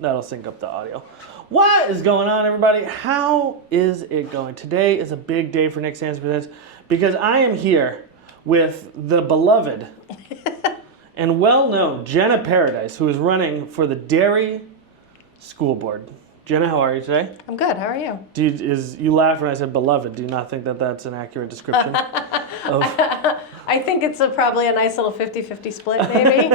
That'll sync up the audio. What is going on, everybody? How is it going? Today is a big day for Nick Sands Presents because I am here with the beloved and well-known Jenna Paradise, who is running for the Derry School Board. Jenna, how are you today? I'm good. How are you? You laughed when I said beloved. Do you not think that that's an accurate description of... I think it's probably a nice little 50-50 split, maybe.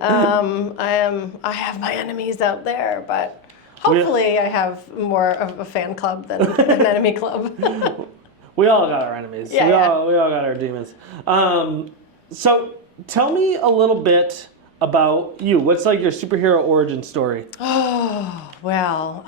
I have my enemies out there, but hopefully I have more of a fan club than an enemy club. We all got our enemies. Yeah, we all got our demons. So tell me a little bit about you. What's like your superhero origin story? Oh, well,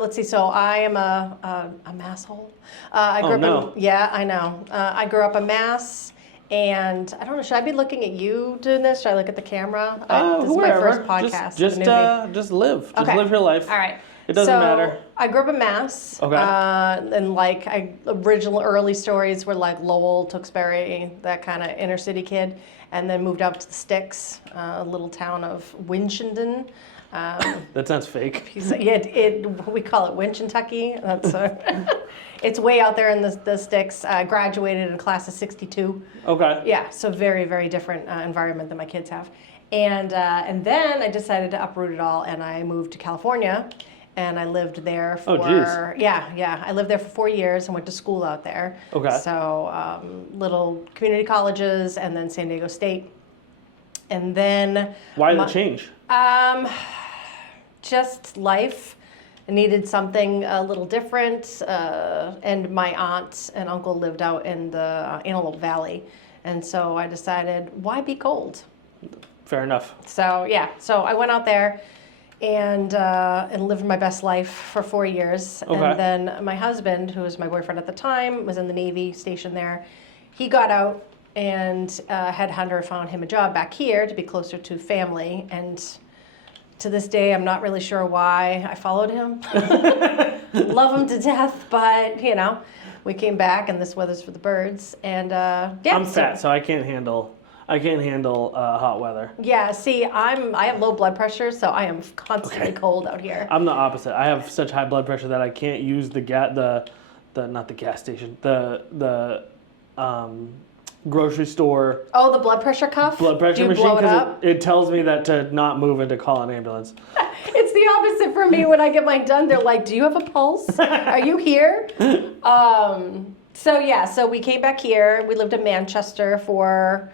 let's see. So I am a masshole. I grew up in, yeah, I know. I grew up a mass. And I don't know, should I be looking at you doing this? Should I look at the camera? This is my first podcast. Just live. Just live your life. All right. It doesn't matter. I grew up in Mass. Okay. And like original early stories were like Lowell, Tewksbury, that kind of inner city kid, and then moved up to the Sticks, a little town of Winchendon. That sounds fake. Yeah, we call it Winchentucky. That's it's way out there in the sticks. Graduated in a class of '62. Okay. Yeah, so very, very different environment than my kids have. And then I decided to uproot it all, and I moved to California, and I lived there for I lived there for 4 years and went to school out there. Okay. So little community colleges, and then San Diego State, and then why the change? Just life. I needed something a little different, and my aunt and uncle lived out in the Antelope Valley, and so I decided, why be cold? Fair enough. So yeah, so I went out there and lived my best life for 4 years, okay. And then my husband, who was my boyfriend at the time, was in the Navy, stationed there. He got out, and headhunter found him a job back here to be closer to family, and to this day, I'm not really sure why I followed him. Love him to death, but you know, we came back, and this weather's for the birds. And I'm fat, so I can't handle hot weather. Yeah, see, I have low blood pressure, so I am constantly cold out here. I'm the opposite. I have such high blood pressure that I can't use not the gas station, the grocery store. Oh, the blood pressure cuff? Blood pressure Do you machine, blow it up? It tells me that to not move and to call an ambulance. It's the opposite for me when I get mine done. They're like, do you have a pulse? Are you here? So we came back here. We lived in Manchester for,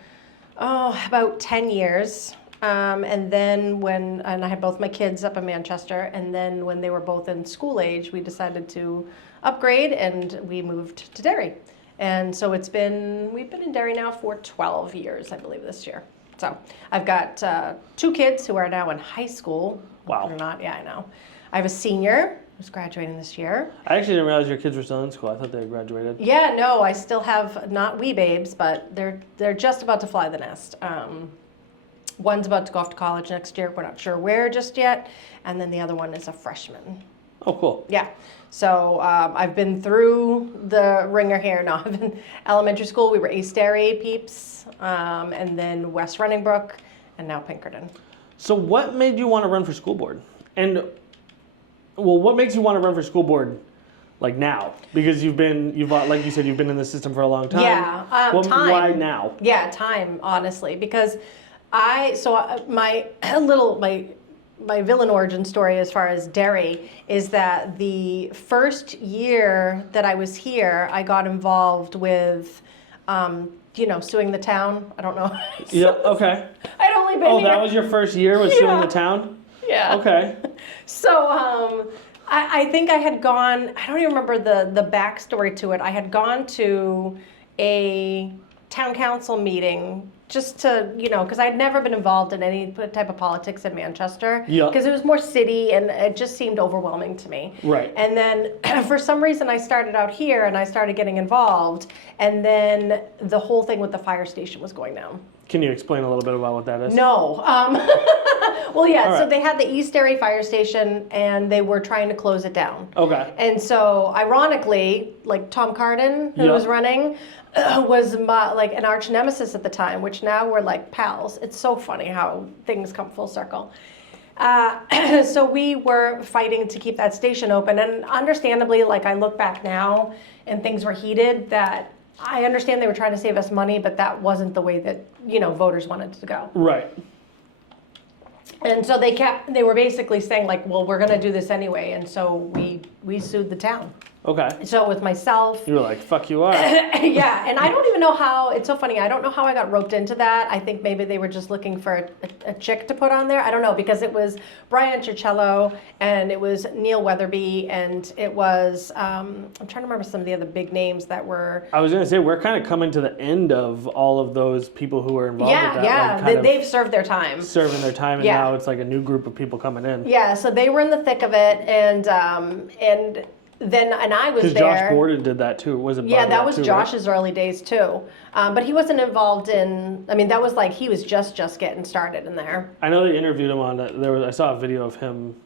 about 10 years. And then I had both my kids up in Manchester, and then when they were both in school age, we decided to upgrade, and we moved to Derry. And so we've been in Derry now for 12 years, I believe, this year. So I've got 2 kids who are now in high school. Wow. Or not, yeah, I know. I have a senior who's graduating this year. I actually didn't realize your kids were still in school. I thought they had graduated. Yeah, no, I still have not wee babes, but they're just about to fly the nest. One's about to go off to college next year. We're not sure where just yet. And then the other one is a freshman. Oh, cool. Yeah. So I've been through the ringer here. No, I've been elementary school. We were East Derry peeps, and then West Runningbrook, and now Pinkerton. So what made you want to run for school board? And, well, what makes you want to run for school board, like now? Because like you said, you've been in the system for a long time. Yeah, time. Why now? Yeah, time, honestly, because my villain origin story as far as Derry is that the first year that I was here, I got involved with, suing the town. I don't know. Yeah, okay. I'd only been here. That was your first year was suing the town? Yeah. Okay. So I think I had gone, I don't even remember the backstory to it. I had gone to a town council meeting just to, because I'd never been involved in any type of politics in Manchester. Yeah. Because it was more city, and it just seemed overwhelming to me. Right. And then for some reason I started out here and I started getting involved, and then the whole thing with the fire station was going down. Can you explain a little bit about what that is? No. Well, yeah, All so right. they had the East Derry fire station, and they were trying to close it down. Okay. And so, ironically, like Tom Carden, who Yeah. was running, was an arch nemesis at the time, which now we're like pals. It's so funny how things come full circle. So we were fighting to keep that station open, and understandably, like I look back now and things were heated, that I understand they were trying to save us money, but that wasn't the way that, voters wanted to go. Right. And so they were basically saying like, well, we're going to do this anyway. And so we sued the town. Okay. So with myself. You were like, fuck you are. Yeah. And I don't even know how, it's so funny. I don't know how I got roped into that. I think maybe they were just looking for a chick to put on there. I don't know, because it was Brian Cicello and it was Neil Weatherby and it was, I'm trying to remember some of the other big names that were. I was going to say, we're kind of coming to the end of all of those people who were involved with that. Yeah, they've served their time. Serving their time, and now it's like a new group of people coming in. Yeah, so they were in the thick of it, and then I was there. Because Josh Borden did that too. Was it? Yeah, that was Josh's early days too. But he wasn't involved in. I mean, that was like he was just getting started in there. I know they interviewed him on. I saw a video of him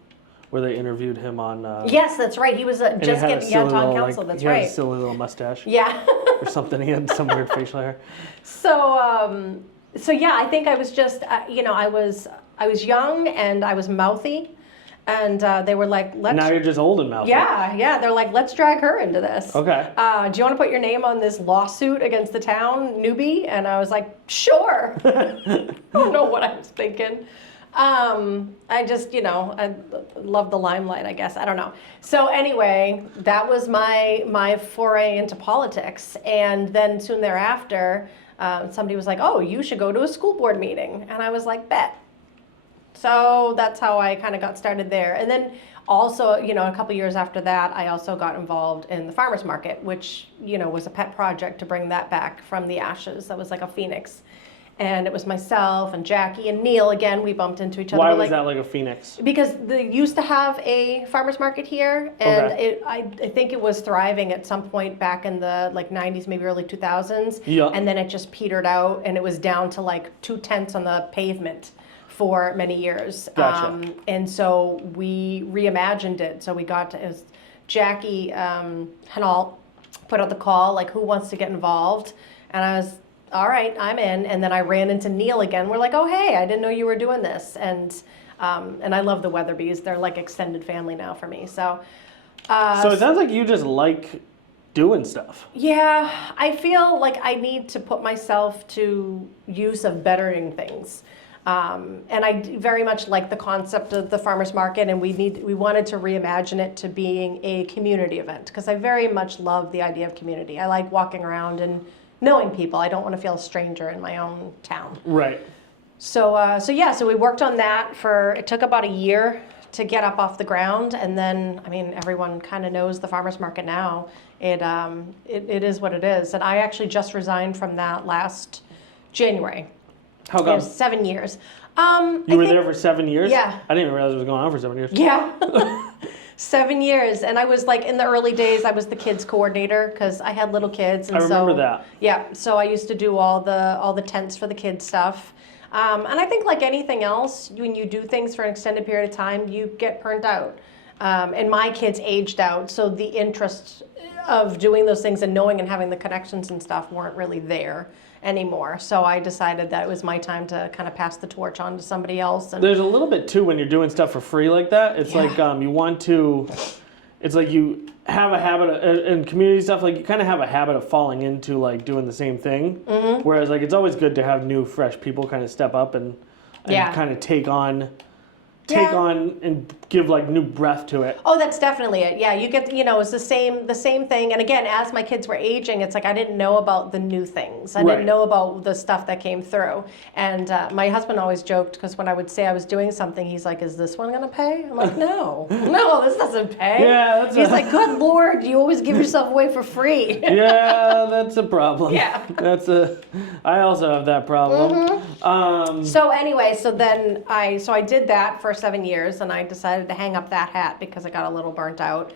where they interviewed him on. Yes, that's right. He was just getting on council. That's right. He had a silly little mustache. Yeah. Or something. He had some weird facial hair. So yeah, I think I was just I was young and I was mouthy. And they were like, let's... Now you're just old and mouthy. Yeah. They're like, let's drag her into this. Okay. Do you want to put your name on this lawsuit against the town, newbie? And I was like, sure. I don't know what I was thinking. I just, I love the limelight, I guess. I don't know. So anyway, that was my foray into politics. And then soon thereafter, somebody was like, oh, you should go to a school board meeting. And I was like, bet. So that's how I kind of got started there. And then also, a couple years after that, I also got involved in the farmers market, which, was a pet project to bring that back from the ashes. That was like a phoenix. And it was myself and Jackie and Neil. Again, we bumped into each other. Why was that like a phoenix? Because they used to have a farmers market here, and I think it was thriving at some point back in the 90s, maybe early 2000s. Yeah. And then it just petered out, and it was down to like 2 tents on the pavement for many years. Gotcha. And so we reimagined it. So it was Jackie Hinault put out the call, like, who wants to get involved? And I was, all right, I'm in. And then I ran into Neil again. We're like, oh, hey, I didn't know you were doing this. And I love the Weatherbys. They're like extended family now for me. So it sounds like you just like doing stuff. Yeah, I feel like I need to put myself to use of bettering things. And I very much like the concept of the farmers market, and we wanted to reimagine it to being a community event, because I very much love the idea of community. I like walking around and knowing people. I don't want to feel a stranger in my own town. Right. So we worked on that it took about a year to get up off the ground, and then, I mean, everyone kind of knows the farmers market now. It is what it is, and I actually just resigned from that last January. How come? 7 years. You were there for 7 years? Yeah. I didn't even realize it was going on for 7 years. Yeah. 7 years. And I was like, in the early days, I was the kids coordinator because I had little kids. And I remember that. Yeah. So I used to do all the tents for the kids stuff. And I think like anything else, when you do things for an extended period of time, you get burnt out. And my kids aged out. So the interest of doing those things and knowing and having the connections and stuff weren't really there anymore. So I decided that it was my time to kind of pass the torch on to somebody else. And there's a little bit too when you're doing stuff for free like that. It's like you want to. It's like you have a habit of, in community stuff. Like you kind of have a habit of falling into like doing the same thing. Mm-hmm. Whereas like it's always good to have new, fresh people kind of step up and kind of take on and give like new breath to it. Oh, that's definitely it. Yeah, you get, it's the same thing. And again, as my kids were aging, it's like I didn't know about the new things. I didn't know about the stuff that came through. And my husband always joked, because when I would say I was doing something, he's like, is this one going to pay? I'm like, no, this doesn't pay. Yeah, he's like, good Lord, you always give yourself away for free. Yeah, that's a problem. Yeah. I also have that problem. Mm-hmm. So anyway, then I did that for 7 years, and I decided to hang up that hat because I got a little burnt out.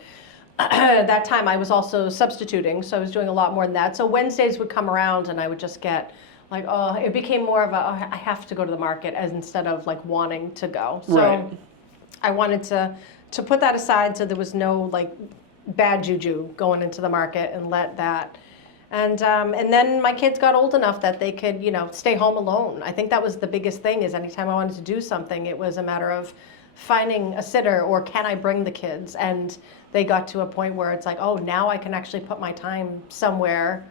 That time I was also substituting, so I was doing a lot more than that. So Wednesdays would come around and I would just get like, it became more of I have to go to the market as instead of like wanting to go. So I wanted to put that aside so there was no like bad juju going into the market and let that. And then my kids got old enough that they could, stay home alone. I think that was the biggest thing, is anytime I wanted to do something, it was a matter of finding a sitter, or can I bring the kids? And they got to a point where it's like, oh, now I can actually put my time somewhere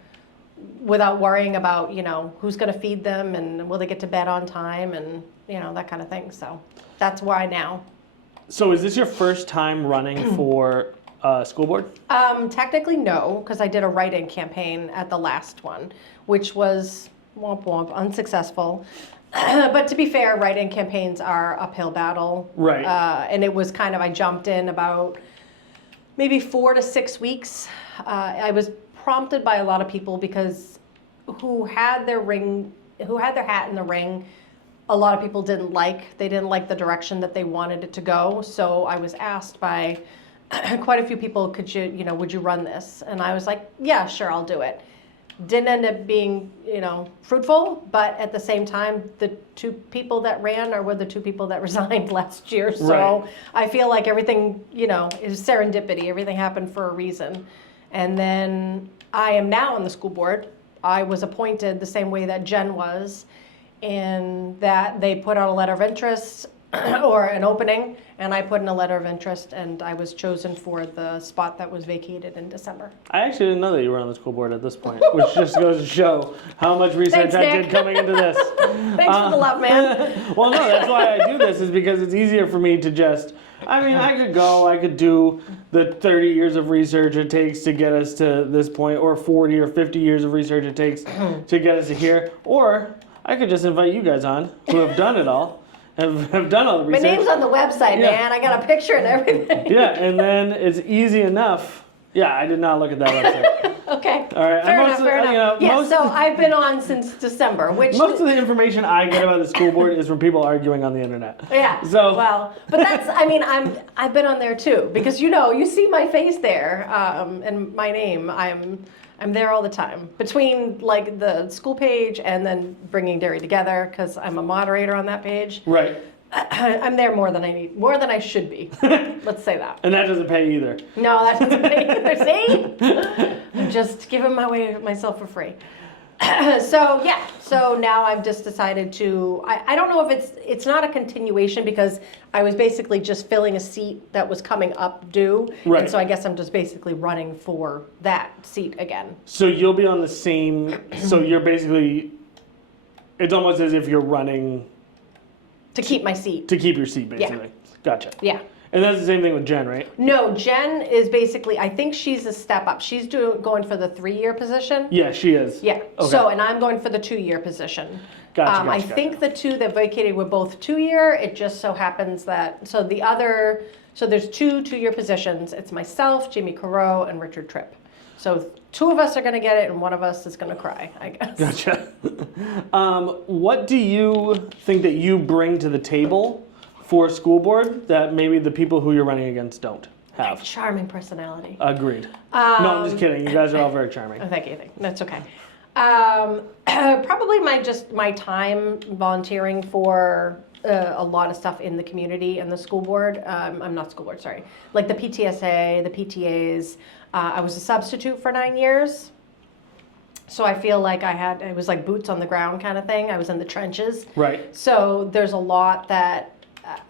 without worrying about, who's going to feed them and will they get to bed on time and, that kind of thing. So that's why now. So is this your first time running for school board? Technically, no, because I did a write-in campaign at the last one, which was womp womp, unsuccessful. But to be fair, write-in campaigns are uphill battle. Right. And it was I jumped in about maybe 4 to 6 weeks. I was prompted by a lot of people because who had their hat in the ring, a lot of people didn't like the direction that they wanted it to go. So I was asked by quite a few people, would you run this? And I was like, yeah, sure, I'll do it. Didn't end up being, fruitful, but at the same time, the 2 people that ran were the 2 people that resigned last year. So Right. I feel like everything, is serendipity. Everything happened for a reason. And then I am now on the school board. I was appointed the same way that Jen was, in that they put out a letter of interest or an opening, and I put in a letter of interest, and I was chosen for the spot that was vacated in December. I actually didn't know that you were on the school board at this point, which just goes to show how much research Thanks, I Nick. did coming into this. Thanks for the love, man. Well, no, that's why I do this, is because it's easier for me to just, I could do the 30 years of research it takes to get us to this point, or 40 or 50 years of research it takes to get us to here, or I could just invite you guys on who have done it all, have done all the My research. name's on the website, Yeah. man. I got a picture and everything. Yeah, and then it's easy enough. Yeah, I did not look at that website. Okay. All right, Fair enough. Yeah, most- so I've been on since December, which Most of the information I get about the school board is from people arguing on the internet. yeah. So- well, but that's I've been on there too, because you see my face there, and my name. I'm there all the time, between like the school page and then bringing Derry together, because I'm a moderator on that page. Right. I'm there more than I should be. Let's say that. And that doesn't pay either. No, that doesn't pay either. See? I'm just giving myself for free. So now I've just decided to, I don't know if it's not a continuation, because I was basically just filling a seat that was coming up due. Right. And so I guess I'm just basically running for that seat again. So you'll be on the same, so you're basically, it's almost as if you're running To keep my seat. to keep your seat, basically. Gotcha. Yeah. And that's the same thing with Jen, right? No, Jen is basically, I think she's a step up. She's going for the 3-year position. Yeah, she is. Yeah. Okay. So, and I'm going for the 2-year position. Gotcha, I gotcha. think the 2 that vacated were both 2-year. It just so happens that, so there's 2 2-year positions. It's myself, Jamie Carreau, and Richard Tripp. So 2 of us are going to get it, and 1 of us is going to cry, I guess. Gotcha. What do you think that you bring to the table for school board that maybe the people who you're running against don't have? Charming personality. Agreed. No, I'm just kidding. You guys are all very charming. Oh, thank you. That's okay. Probably my time volunteering for a lot of stuff in the community and the school board. I'm not school board, sorry. Like the PTSA, the PTAs. I was a substitute for 9 years. So I feel like it was like boots on the ground kind of thing. I was in the trenches. Right. So there's a lot that,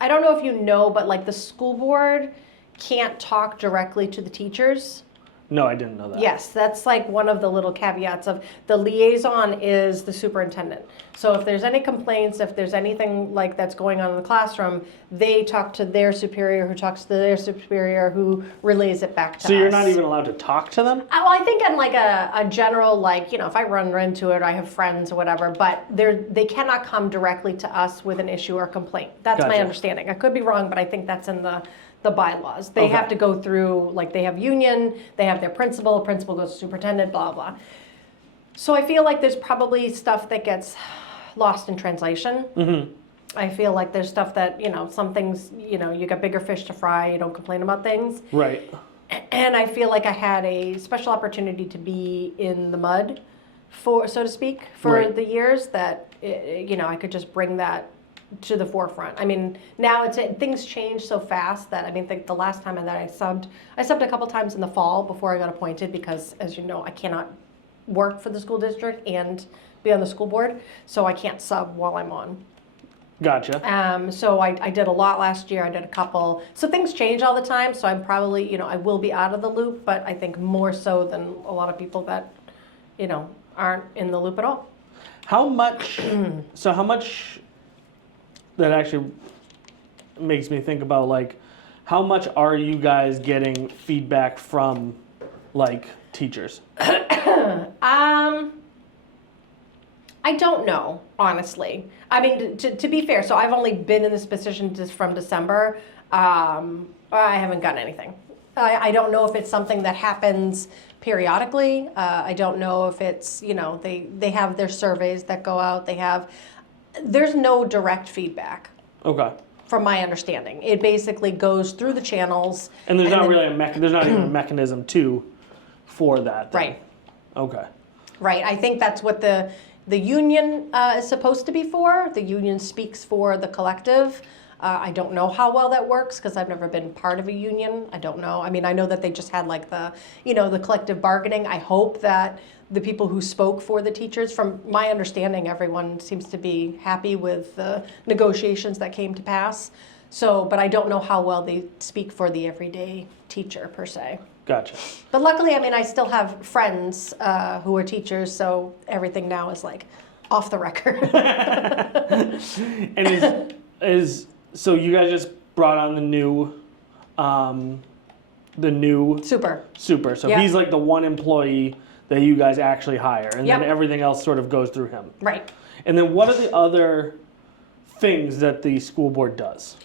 I don't know if you know, but like the school board can't talk directly to the teachers. No, I didn't know that. Yes, that's like one of the little caveats of the liaison is the superintendent. So if there's any complaints, if there's anything like that's going on in the classroom, they talk to their superior, who talks to their superior, who relays it back to us. So you're not even allowed to talk to them? Well, I think in like a general, like, if I run into it, I have friends or whatever, but they cannot come directly to us with an issue or complaint. That's my Gotcha. understanding. I could be wrong, but I think that's in the bylaws. They Okay. have to go through, like, they have union, they have their principal goes to superintendent, blah, blah. So I feel like there's probably stuff that gets lost in translation. Mm-hmm. I feel like there's stuff that, some things, you got bigger fish to fry, you don't complain about things. Right. And I feel like I had a special opportunity to be in the mud, so to speak, for Right. the years that, I could just bring that to the forefront. I mean, now things change so fast that, the last time that I subbed a couple times in the fall before I got appointed, because, as you know, I cannot work for the school district and be on the school board, so I can't sub while I'm on. Gotcha. So I did a lot last year. I did a couple. So things change all the time. So I'm probably, I will be out of the loop, but I think more so than a lot of people that, aren't in the loop at all. How much, so how much, that actually makes me think about, like, how much are you guys getting feedback from, like, teachers? I don't know, honestly. I mean, to be fair, so I've only been in this position just from December. I haven't gotten anything. I don't know if it's something that happens periodically. I don't know if it's, they have their surveys that go out. There's no direct feedback. Okay. From my understanding. It basically goes through the channels. And there's not really there's not even a mechanism for that. Then. Right. Okay. Right. I think that's what the union is supposed to be for. The union speaks for the collective. I don't know how well that works because I've never been part of a union. I don't know. I mean, I know that they just had like the collective bargaining. I hope that the people who spoke for the teachers, from my understanding, everyone seems to be happy with the negotiations that came to pass. So, but I don't know how well they speak for the everyday teacher per se. Gotcha. But luckily, I mean, I still have friends who are teachers, so everything now is like off the record. And so you guys just brought on the new super. So Yep. he's like the one employee that you guys actually hire, and Yep. then everything else sort of goes through him. Right. And then what are the other things that the school board does?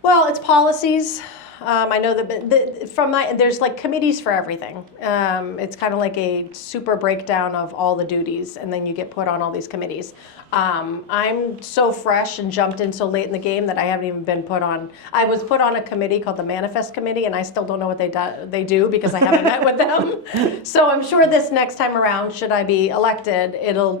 Well, it's policies. I know that there's like committees for everything. It's kind of like a super breakdown of all the duties, and then you get put on all these committees. I'm so fresh and jumped in so late in the game that I haven't even been put on. I was put on a committee called the Manifest Committee, and I still don't know what they do because I haven't met with them. So I'm sure this next time around, should I be elected, it'll,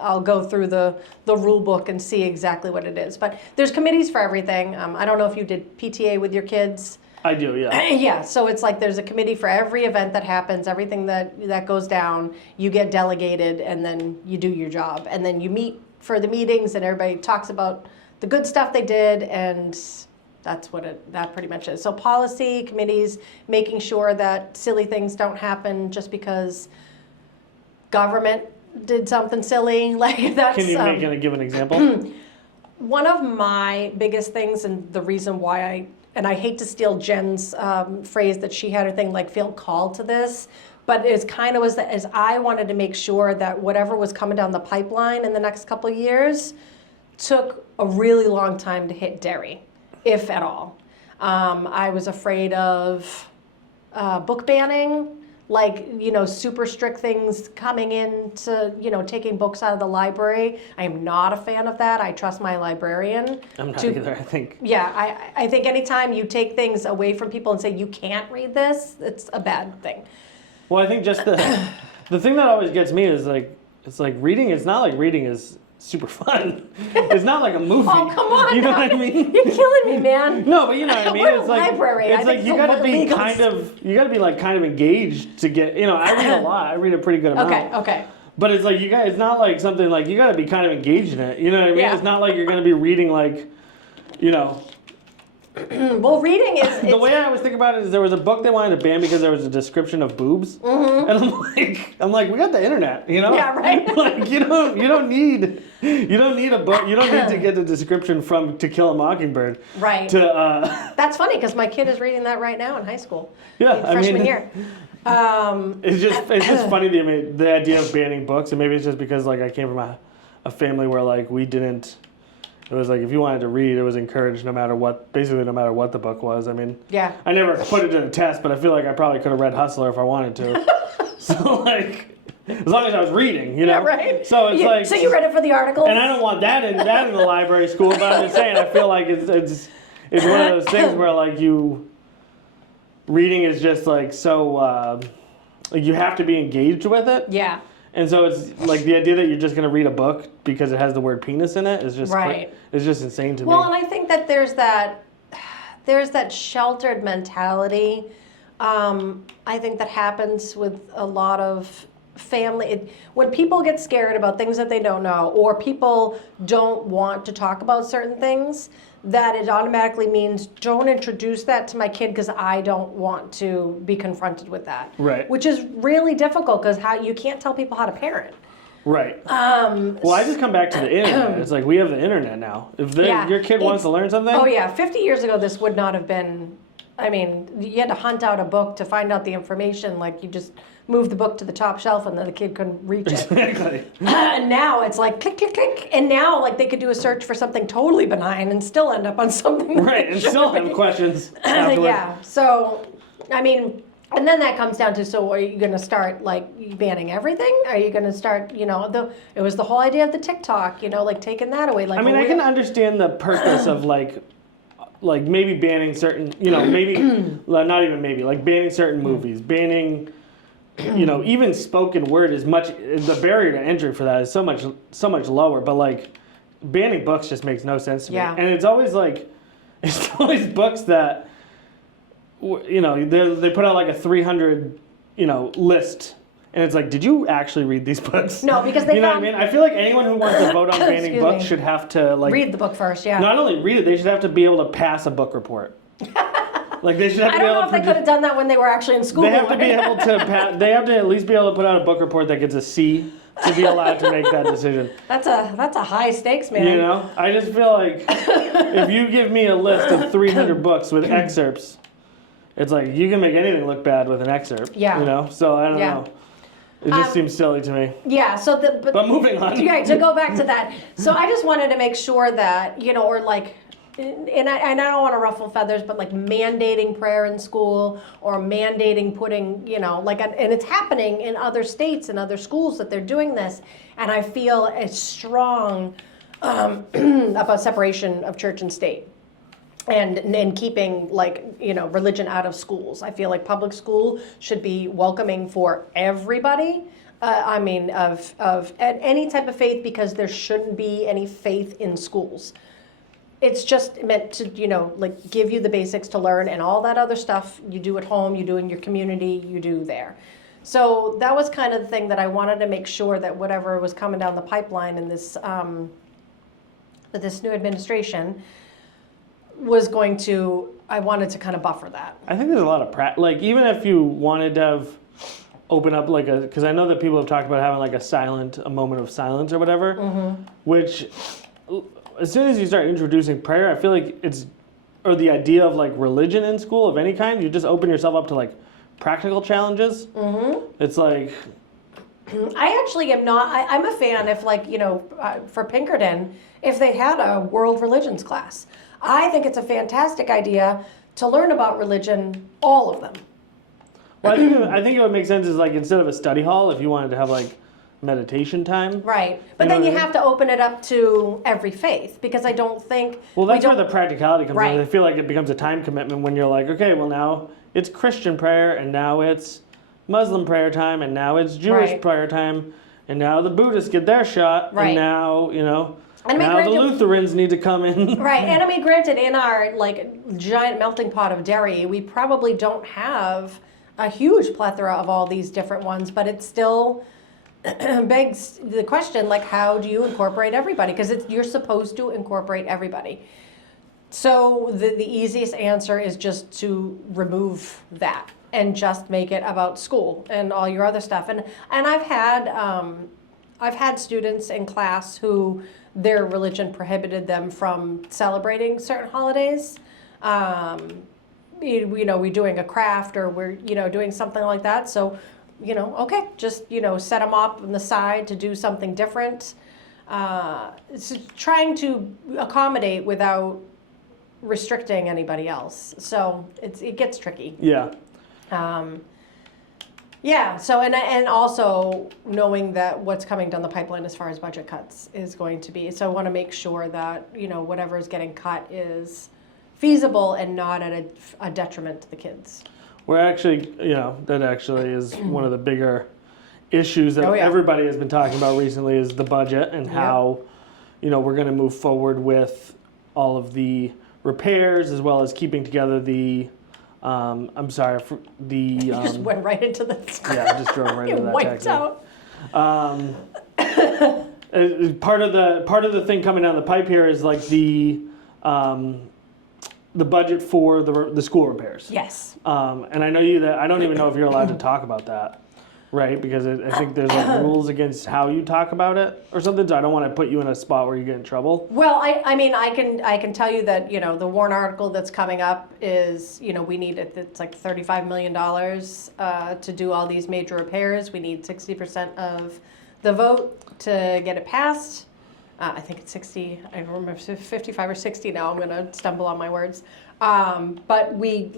I'll go through the rule book and see exactly what it is. But there's committees for everything. I don't know if you did PTA with your kids. I do, yeah. Yeah, so it's like there's a committee for every event that happens, everything that goes down, you get delegated, and then you do your job. And then you meet for the meetings, and everybody talks about the good stuff they did, and that's that pretty much is. So policy, committees, making sure that silly things don't happen just because government did something silly. Like that's. Can you give an example? One of my biggest things, and the reason why I hate to steal Jen's phrase that she had her thing, like feel called to this, but it's kind of as I wanted to make sure that whatever was coming down the pipeline in the next couple of years took a really long time to hit Derry, if at all. I was afraid of book banning, like, super strict things coming into, taking books out of the library. I am not a fan of that. I trust my librarian. I'm not either, I think. Yeah, I think anytime you take things away from people and say you can't read this, it's a bad thing. Well, I think just the thing that always gets me is like, it's like reading, it's not like reading is super fun. It's not like a movie. Oh, come on. You know what I mean? You're killing me, man. No, but you know what I mean? We're It's a like library. It's I like think you gotta be legals. kind of engaged to get, I read a lot. I read a pretty good amount. Okay. But it's like it's not like something like you gotta be kind of engaged in it. You know what I mean? Yeah. It's not like you're gonna be reading like, Well, reading is... The way I always think about it is there was a book they wanted to ban because there was a description of boobs, and I'm like, we got the internet, Yeah, right. Like you don't need a book. You don't need to get the description from To Kill a Mockingbird. Right. That's funny because my kid is reading that right now in high school. Yeah, freshman year. It's just funny the idea of banning books, and maybe it's just because like I came from a family where like we didn't. It was like if you wanted to read, it was encouraged no matter what the book was. I mean, Yeah. I never put it to the test, but I feel like I probably could have read Hustler if I wanted to. So like, as long as I was reading, Yeah, right. So it's like. So you read it for the article? And I don't want that in the library school, but I'm just saying I feel like it's one of those things where like reading is just like so like you have to be engaged with it. Yeah. And so it's like the idea that you're just going to read a book because it has the word penis in it is just Right. It's just insane to me. Well, and I think that there's that sheltered mentality. I think that happens with a lot of when people get scared about things that they don't know, or people don't want to talk about certain things, that it automatically means don't introduce that to my kid because I don't want to be confronted with that. Right. Which is really difficult because you can't tell people how to parent. Right. Well, I just come back to the internet. It's like we have the internet now. If your kid wants to learn something. Oh yeah, 50 years ago this would not have been. I mean, you had to hunt out a book to find out the information. Like you just moved the book to the top shelf and then the kid couldn't reach it. Exactly. And now it's like click, click, click. And now like they could do a search for something totally benign and still end up on something. Right, and still have questions afterwards. Yeah. So, I mean, and then that comes down to, so are you going to start like banning everything? Are you going to start, it was the whole idea of the TikTok, like taking that away. Like, I mean, I can understand the purpose of like maybe banning certain, maybe, not even maybe, like banning certain movies, banning, even spoken word the barrier to entry for that is so much lower, but like banning books just makes no sense to me. Yeah. And it's always books that, they put out like a 300, list. And it's like, did you actually read these books? No, because they You know what I mean? I feel like anyone who wants to vote on banning Excuse books me. should have to like read the book first, yeah. not only read it, they should have to be able to pass a book report. Like they should have to I be don't able know if to they could have done that when they were actually in school. They have to be able to they have to at least be able to put out a book report that gets a C to be allowed to make that decision. That's a high stakes, man. I just feel like if you give me a list of 300 books with excerpts, it's like you can make anything look bad with an excerpt. Yeah. So I don't know. It just seems silly to me. Yeah, so But moving on. Right, to go back to that. So I just wanted to make sure that, or like, and I don't want to ruffle feathers, but like mandating prayer in school or mandating putting, and it's happening in other states and other schools that they're doing this. And I feel as strong about separation of church and state. And keeping religion out of schools. I feel like public school should be welcoming for everybody. Of any type of faith, because there shouldn't be any faith in schools. It's just meant to give you the basics to learn, and all that other stuff you do at home, you do in your community, you do there. So that was kind of the thing that I wanted to make sure that whatever was coming down the pipeline in this with this new administration. I wanted to kind of buffer that. I think there's a lot of even if you wanted to open up because I know that people have talked about having a moment of silence or whatever, which as soon as you start introducing prayer, I feel like or the idea of religion in school of any kind, you just open yourself up to practical challenges. It's like, I actually am not. I'm a fan if for Pinkerton, if they had a world religions class. I think it's a fantastic idea to learn about religion, all of them. Well, I think it would make sense instead of a study hall, if you wanted to have meditation time. Right. But then you have to open it up to every faith, because I don't think... Well, that's where the practicality comes Right. in. I feel like it becomes a time commitment when you're like, okay, well now it's Christian prayer, and now it's Muslim prayer time, and now it's Jewish prayer time, and now the Buddhists get their shot, and now, now the Lutherans need to come in. Right, and granted, in our giant melting pot of Derry, we probably don't have a huge plethora of all these different ones, but it still begs the question, how do you incorporate everybody? Because you're supposed to incorporate everybody. So the easiest answer is just to remove that and just make it about school and all your other stuff. And I've had students in class who their religion prohibited them from celebrating certain holidays. We're doing a craft, or we're doing something like that. So, okay, just set them up on the side to do something different. It's trying to accommodate without restricting anybody else. So it gets tricky. Yeah. Yeah. So and also knowing that what's coming down the pipeline as far as budget cuts is going to be. So I want to make sure that whatever is getting cut is feasible and not at a detriment to the kids. We're actually, that actually is one of the bigger issues that everybody has been talking about recently is the budget and how, we're going to move forward with all of the repairs as well as keeping together the I'm sorry for the. You just went right into the. Yeah, I just drove right You into that wiped taxi. out. Part of the thing coming down the pipe here is like the budget for the school repairs. Yes. And I know I don't even know if you're allowed to talk about that, right? Because I think there's like rules against how you talk about it or something. So I don't want to put you in a spot where you get in trouble. Well, I mean, I can tell you that, the warrant article that's coming up is, we need it's like $35 million to do all these major repairs. We need 60% of the vote to get it passed. I think it's 60, I don't remember, 55 or 60 now. I'm going to stumble on my words. But we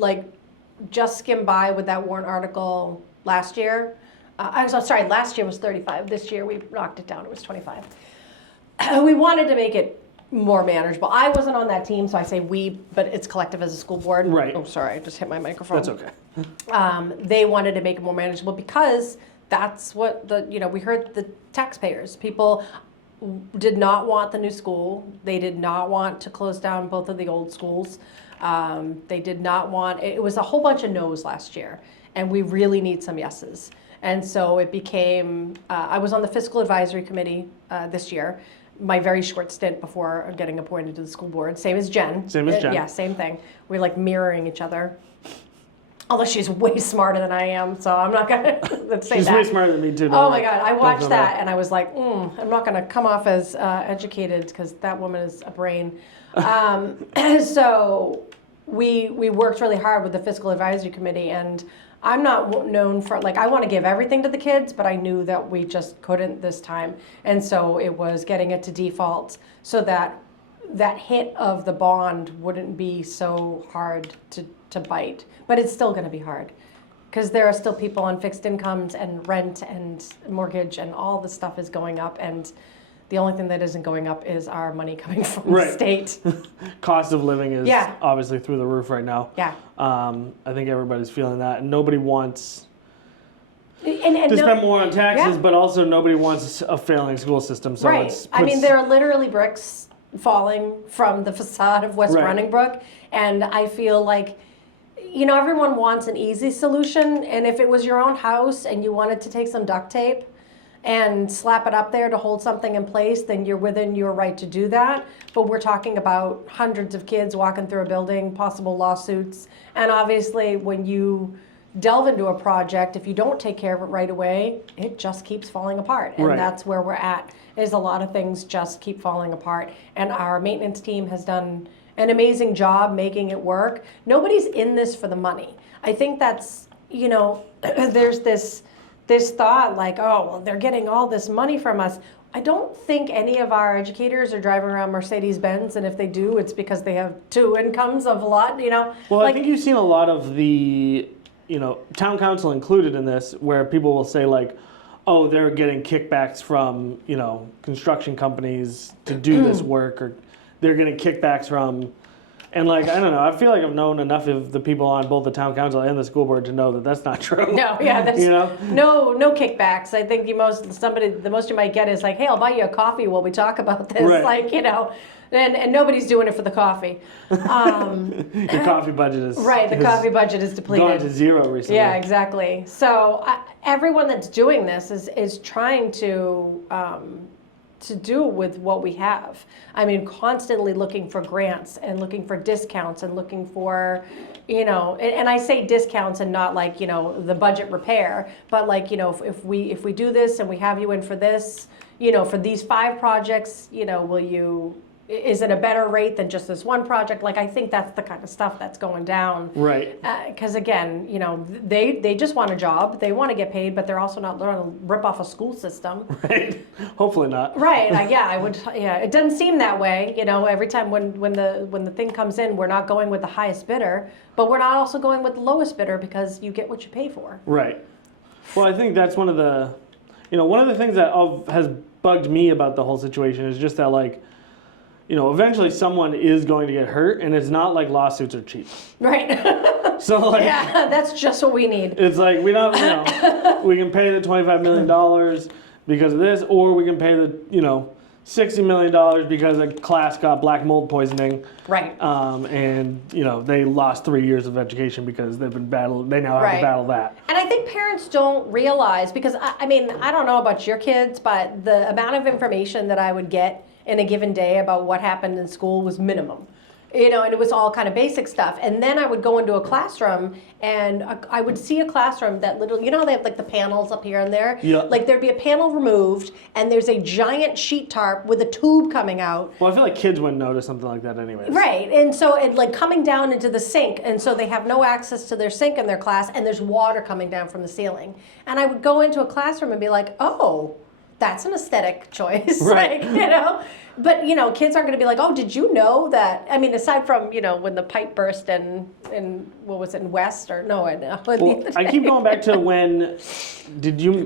just skimmed by with that warrant article last year. I'm so sorry, last year was 35. This year we knocked it down, it was 25. We wanted to make it more manageable. I wasn't on that team, so I say we, but it's collective as a school board. Right. Oh, sorry, I just hit my microphone. That's okay. They wanted to make it more manageable because that's what we heard the taxpayers. People did not want the new school. They did not want to close down both of the old schools. They did not want, it was a whole bunch of no's last year, and we really need some yeses. And so it became, I was on the fiscal advisory committee this year, my very short stint before getting appointed to the school board, same as Jen. Same as Jen. Yeah, same thing. We're like mirroring each other. Although she's way smarter than I am, so I'm not gonna say She's that. way smarter than me too. Oh my God, I watched that and I was like, I'm not gonna come off as educated because that woman is a brain. So we worked really hard with the fiscal advisory committee, and I'm not known for, I want to give everything to the kids, but I knew that we just couldn't this time. And so it was getting it to default so that that hit of the bond wouldn't be so hard to bite. But it's still going to be hard because there are still people on fixed incomes and rent and mortgage, and all the stuff is going up. And the only thing that isn't going up is our money coming from the state. Cost of living is Yeah. obviously through the roof right now. Yeah. I think everybody's feeling that. And nobody wants And to spend more on taxes, but also nobody wants a failing school system. So right. I mean, there are literally bricks falling from the facade of West Runningbrook, and I feel like, everyone wants an easy solution, and if it was your own house and you wanted to take some duct tape and slap it up there to hold something in place, then you're within your right to do that. But we're talking about hundreds of kids walking through a building, possible lawsuits, and obviously when you delve into a project, if you don't take care of it right away, it just keeps falling apart. And that's where we're at, is a lot of things just keep falling apart. And our maintenance team has done an amazing job making it work. Nobody's in this for the money. I think that's, there's this thought like, oh, well, they're getting all this money from us. I don't think any of our educators are driving around Mercedes-Benz, and if they do, it's because they have two incomes of a lot, Well, I think you've seen a lot of the, town council included in this, where people will say like, oh, they're getting kickbacks from, construction companies to do this work, or they're getting kickbacks from, and I don't know, I feel like I've known enough of the people on both the town council and the school board to know that that's not true. No, yeah, that's no kickbacks. I think the most you might get is like, hey, I'll buy you a coffee while we talk about this, and nobody's doing it for the coffee. The coffee budget is coffee budget is depleted. Gone to zero recently. Yeah, exactly. So everyone that's doing this is trying to do with what we have. I mean, constantly looking for grants and looking for discounts and looking for, and I say discounts and not like, the budget repair, but like, if we do this and we have you in for this, for these 5 projects, is it a better rate than just this one project? I think that's the kind of stuff that's going down. Right. Because again, they just want a job. They want to get paid, but they're also not going to rip off a school system. Right. Hopefully not. Right. I would. Yeah. It doesn't seem that way. Every time when the thing comes in, we're not going with the highest bidder, but we're not also going with the lowest bidder because you get what you pay for. Right. Well, I think that's one of the things that has bugged me about the whole situation is just that eventually someone is going to get hurt, and it's not like lawsuits are cheap. Right. So yeah, that's just what we need. It's like we don't, we can pay the $25 million because of this, or we can pay the, $60 million because a class got black mold poisoning. Right. And, they lost 3 years of education because they now have to battle that. And I think parents don't realize, because I mean, I don't know about your kids, but the amount of information that I would get in a given day about what happened in school was minimum. And it was all kind of basic stuff. And then I would go into a classroom and I would see a classroom that literally, how they have like the panels up here and there? Yeah. Like there'd be a panel removed and there's a giant sheet tarp with a tube coming out. Well, I feel like kids wouldn't notice something like that anyways. Right. And so it like coming down into the sink. And so they have no access to their sink in their class and there's water coming down from the ceiling. And I would go into a classroom and be like, oh, that's an aesthetic choice. Right. But, kids aren't going to be like, oh, did you know that? I mean, aside from, when the pipe burst in what was it, in West or no, I keep going back to when,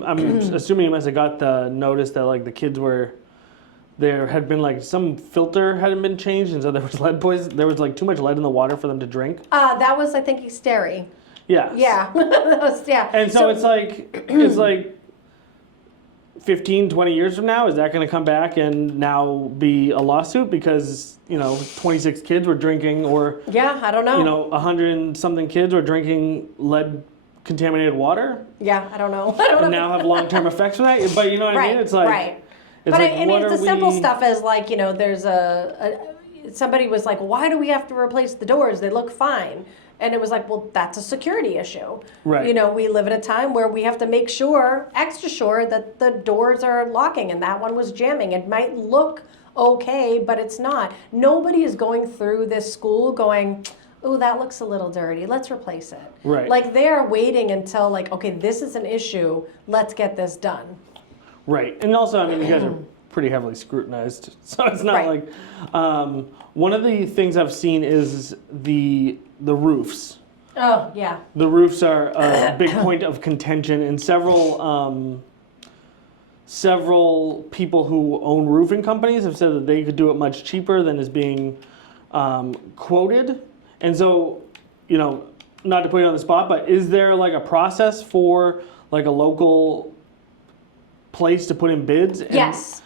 I'm assuming you must have got the notice that like the kids there had been like some filter hadn't been changed and so there was lead poison. There was like too much lead in the water for them to drink. That was, I think, East Derry. Yeah. Yeah. And so it's like 15, 20 years from now, is that going to come back and now be a lawsuit because, 26 kids were drinking or, yeah, I don't know. 100 and something kids were drinking lead contaminated water? Yeah, I don't know. And now have long-term effects from that? But you know what I mean? It's like, right. It's but like, I mean, it's the simple stuff as like, there's somebody was like, why do we have to replace the doors? They look fine. And it was like, well, that's a security issue. Right. We live in a time where we have to make sure, extra sure, that the doors are locking and that one was jamming. It might look okay, but it's not. Nobody is going through this school going, oh, that looks a little dirty. Let's replace it. Right. Like they're waiting until like, okay, this is an issue. Let's get this done. Right. And also, I mean, you guys are pretty heavily scrutinized. So it's not like, one of the things I've seen is the roofs. Oh, yeah. The roofs are a big point of contention, and several people who own roofing companies have said that they could do it much cheaper than is being quoted. And so, not to put you on the spot, but is there like a process for like a local place to put in bids? Yes.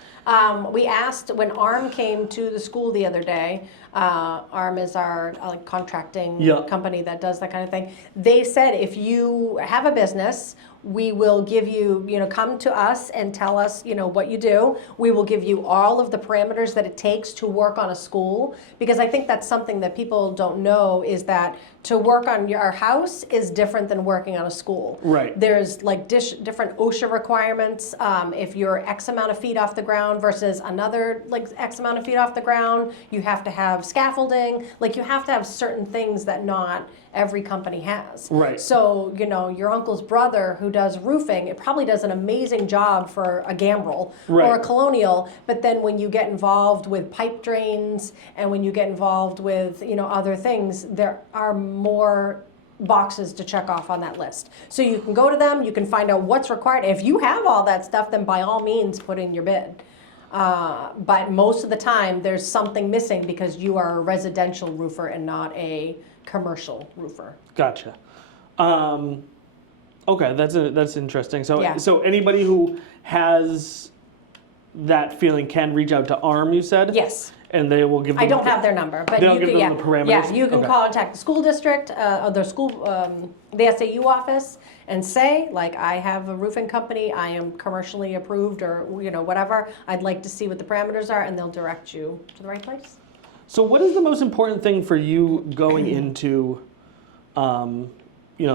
We asked when ARM came to the school the other day. ARM is our contracting company that does that kind of thing. They said if you have a business, we will give you, come to us and tell us, what you do. We will give you all of the parameters that it takes to work on a school. Because I think that's something that people don't know is that to work on your house is different than working on a school. Right. There's like different OSHA requirements. If you're X amount of feet off the ground versus another like X amount of feet off the ground, you have to have scaffolding. Like you have to have certain things that not every company has. Right. So, your uncle's brother who does roofing, it probably does an amazing job for a Gambrel or a Colonial, but then when you get involved with pipe drains and when you get involved with, other things, there are more boxes to check off on that list. So you can go to them, you can find out what's required. If you have all that stuff, then by all means put in your bid. But most of the time there's something missing because you are a residential roofer and not a commercial roofer. Gotcha. Okay, that's interesting. So Yeah. so anybody who has that feeling can reach out to ARM, you said? Yes. And they will give them I don't have their number, but they'll you give can, them the parameters? yeah, you can Okay. contact the school district, or the school, the SAU office, and say, like, I have a roofing company, I am commercially approved, or whatever. I'd like to see what the parameters are, and they'll direct you to the right place. So what is the most important thing for you going into,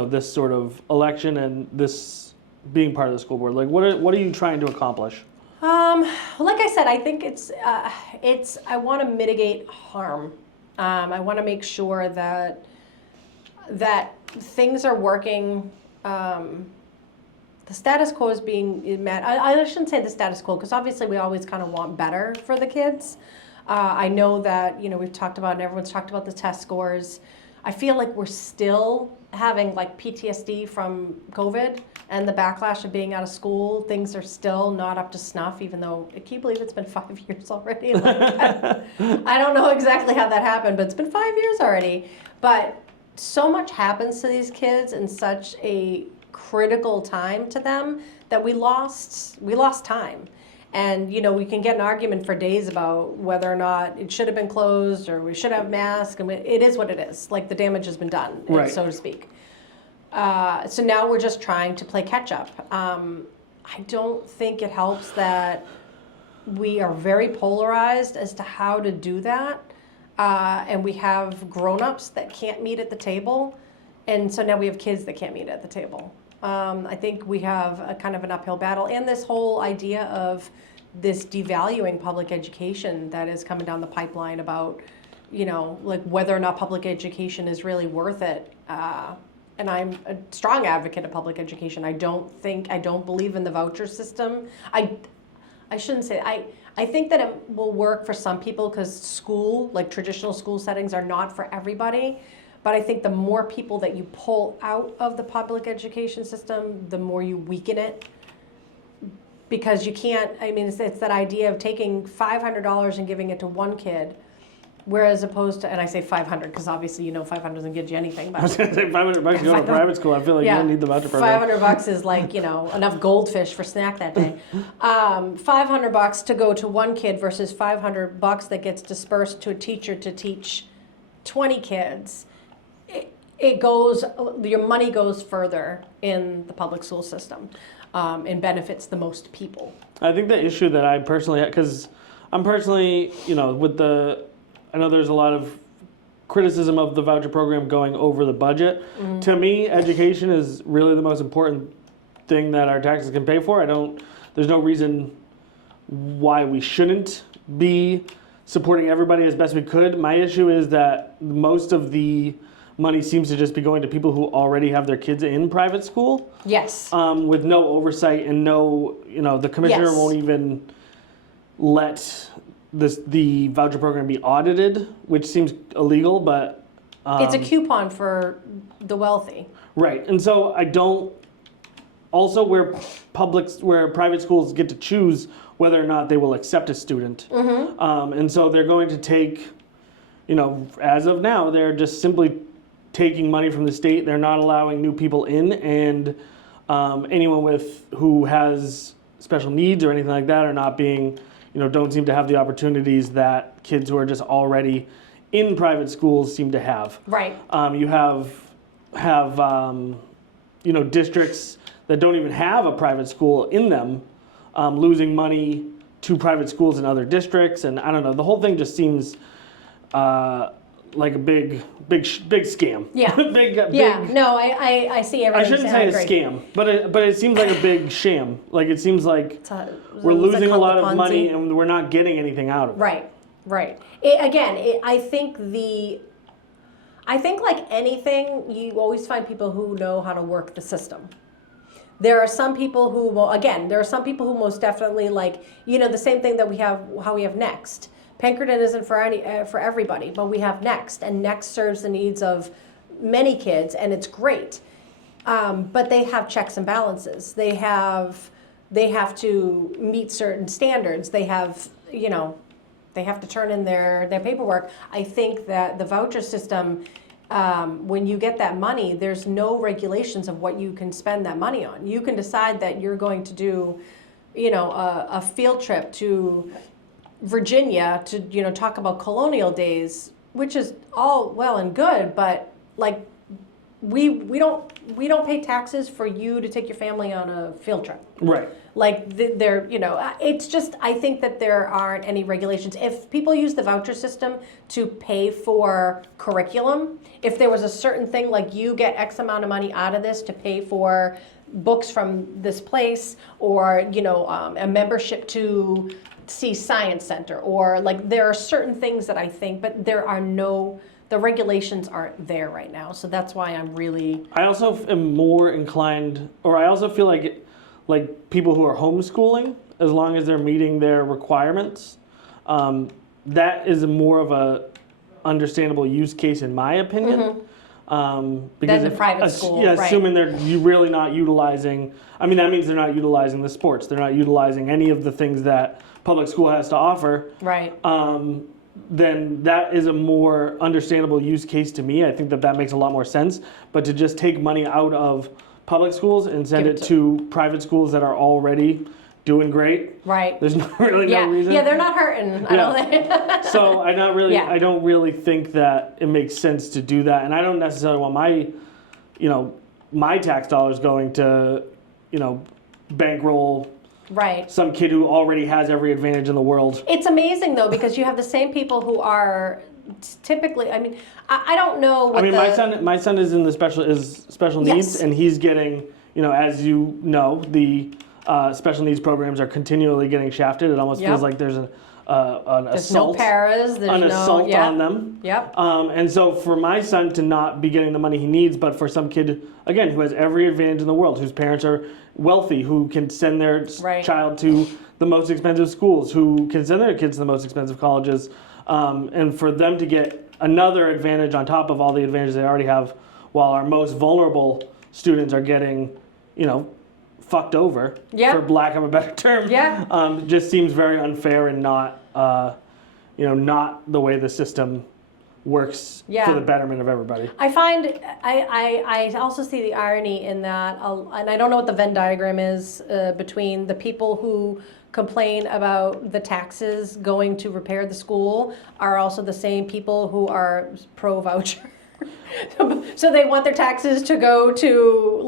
this sort of election and this being part of the school board? Like, what are you trying to accomplish? Like I said, I think it's I want to mitigate harm. I want to make sure that things are working. The status quo is being met. I shouldn't say the status quo because obviously we always kind of want better for the kids. I know that we've talked about and everyone's talked about the test scores. I feel like we're still having like PTSD from COVID and the backlash of being out of school. Things are still not up to snuff, even though, can you believe it's been 5 years already? Like, I don't know exactly how that happened, but it's been 5 years already. But so much happens to these kids in such a critical time to them that we lost time. And, we can get an argument for days about whether or not it should have been closed or we should have masks. And it is what it is. Like, the damage has been done, Right. so to speak. So now we're just trying to play catch up. I don't think it helps that we are very polarized as to how to do that. And we have grown-ups that can't meet at the table. And so now we have kids that can't meet at the table. I think we have a kind of an uphill battle. And this whole idea of this devaluing public education that is coming down the pipeline about, like whether or not public education is really worth it. And I'm a strong advocate of public education. I don't believe in the voucher system. I shouldn't say, I think that it will work for some people because school, like traditional school settings, are not for everybody. But I think the more people that you pull out of the public education system, the more you weaken it. Because you can't, it's that idea of taking $500 and giving it to one kid, whereas opposed to, and I say 500 because obviously $500 doesn't get you anything. But I was going to say $500 to go to a private school. I feel like you don't need the voucher program. $500 is like, enough goldfish for snack that day. $500 to go to one kid versus $500 that gets dispersed to a teacher to teach 20 kids. Your money goes further in the public school system and benefits the most people. I think the issue that I personally, because I'm personally, I know there's a lot of criticism of the voucher program going over the budget. Mm-hmm. To me, education is really the most important thing that our taxes can pay for. There's no reason why we shouldn't be supporting everybody as best we could. My issue is that most of the money seems to just be going to people who already have their kids in private school. Yes. With no oversight and no, the commissioner won't even let the voucher program be audited, which seems illegal, but... it's a coupon for the wealthy. Right, and so I don't... Also, where private schools get to choose whether or not they will accept a student. Mm-hmm. And so they're going to take, as of now, they're just simply taking money from the state. They're not allowing new people in, and anyone who has special needs or anything like that are not being... don't seem to have the opportunities that kids who are just already in private schools seem to have. Right. You have districts that don't even have a private school in them, losing money to private schools in other districts, and I don't know. The whole thing just seems like a big scam. Yeah. big. No, I see everything. I shouldn't say a scam, but it seems like a big sham. Like it seems like we're losing a lot of money and we're not getting anything out of it. Right. I think like anything, you always find people who know how to work the system. There are some people who most definitely the same thing that we have Next. Pinkerton isn't for everybody, but we have Next, and Next serves the needs of many kids, and it's great. But they have checks and balances. They have to meet certain standards. They have to turn in their paperwork. I think that the voucher system, when you get that money, there's no regulations of what you can spend that money on. You can decide that you're going to do, a field trip to Virginia to talk about colonial days, which is all well and good, but we don't pay taxes for you to take your family on a field trip. Right. It's just, I think that there aren't any regulations. If people use the voucher system to pay for curriculum, if there was a certain thing like you get X amount of money out of this to pay for books from this place, or a membership to see Science Center, or there are certain things that I think, but the regulations aren't there right now. So that's why I also am more inclined, or I also feel like people who are homeschooling, as long as they're meeting their requirements, that is more of a understandable use case in my opinion. Mm-hmm. Because than the private school, right. Assuming they're really not utilizing, that means they're not utilizing the sports. They're not utilizing any of the things that public school has to offer. Right. Then that is a more understandable use case to me. I think that makes a lot more sense. But to just take money out of public schools and send it to private schools that are already doing great. Right. There's really no reason. Yeah, they're not hurting. I don't think. So I don't really think that it makes sense to do that, and I don't necessarily want my tax dollars going to, bankroll Right. some kid who already has every advantage in the world. It's amazing though, because you have the same people who are typically. I mean, I don't know what. My son is in the special needs, Yes. and he's getting, as you know, the special needs programs are continually getting shafted. It almost feels like there's an assault. No paras. There's assault on them. Yep. And so for my son to not be getting the money he needs, but for some kid, again, who has every advantage in the world, whose parents are wealthy, who can send their child to the most expensive schools, who can send their kids to the most expensive colleges, and for them to get another advantage on top of all the advantages they already have, while our most vulnerable students are getting, fucked over, for lack of a better term, just seems very unfair and not, not the way the system works for the betterment of everybody. I find, I also see the irony in that, and I don't know what the Venn diagram is between the people who complain about the taxes going to repair the school are also the same people who are pro-voucher. So they want their taxes to go to,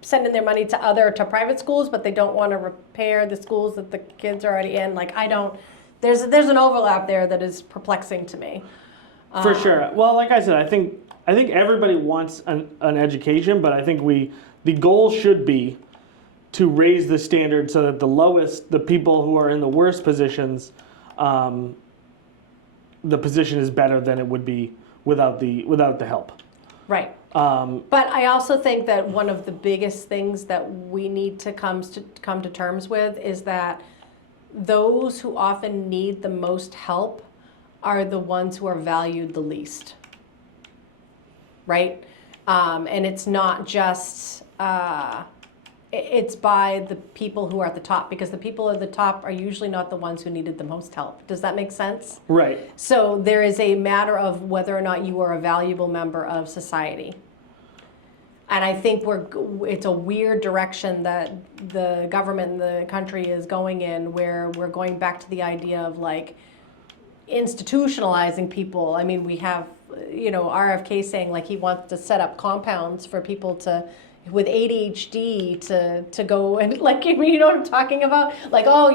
sending their money to private schools, but they don't want to repair the schools that the kids are already in. There's an overlap there that is perplexing to me. For sure. Well, like I said, I think everybody wants an education, but I think the goal should be to raise the standard so that the people who are in the worst positions, the position is better than it would be without the help. Right. But I also think that one of the biggest things that we need to come to terms with is that those who often need the most help are the ones who are valued the least. Right? And it's not just, it's by the people who are at the top, because the people at the top are usually not the ones who needed the most help. Does that make sense? Right. So there is a matter of whether or not you are a valuable member of society. And I think it's a weird direction that the government and the country is going in, where we're going back to the idea of institutionalizing people. I mean, we have, RFK saying he wants to set up compounds for people with ADHD to go and you know what I'm talking about?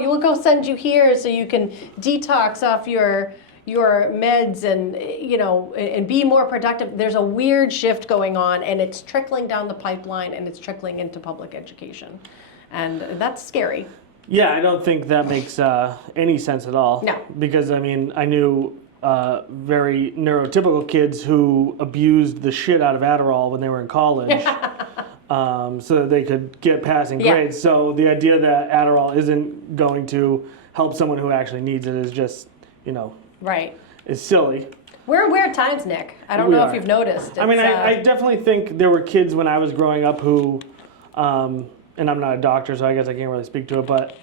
You will go send you here so you can detox off your meds and and be more productive. There's a weird shift going on, and it's trickling down the pipeline, and it's trickling into public education, and that's scary. Yeah, I don't think that makes any sense at all. No. Because I knew very neurotypical kids who abused the shit out of Adderall when they were in college. So that they could get passing grades. So the idea that Adderall isn't going to help someone who actually needs it is just, right. Is silly. We're in weird times, Nick. I don't know if you've noticed. I definitely think there were kids when I was growing up who, and I'm not a doctor, so I guess I can't really speak to it, but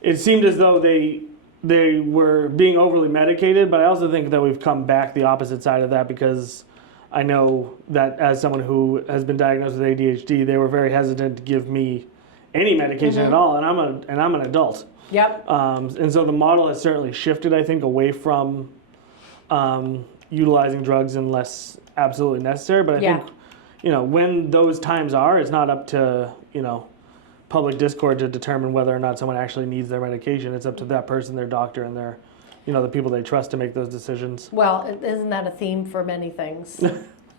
it seemed as though they were being overly medicated, but I also think that we've come back the opposite side of that, because I know that as someone who has been diagnosed with ADHD, they were very hesitant to give me any medication at all, and I'm an adult. Yep. And so the model has certainly shifted, I think, away from utilizing drugs unless absolutely necessary. But I think, when those times are, it's not up to public discord to determine whether or not someone actually needs their medication. It's up to that person, their doctor, and their the people they trust to make those decisions. Well, isn't that a theme for many things?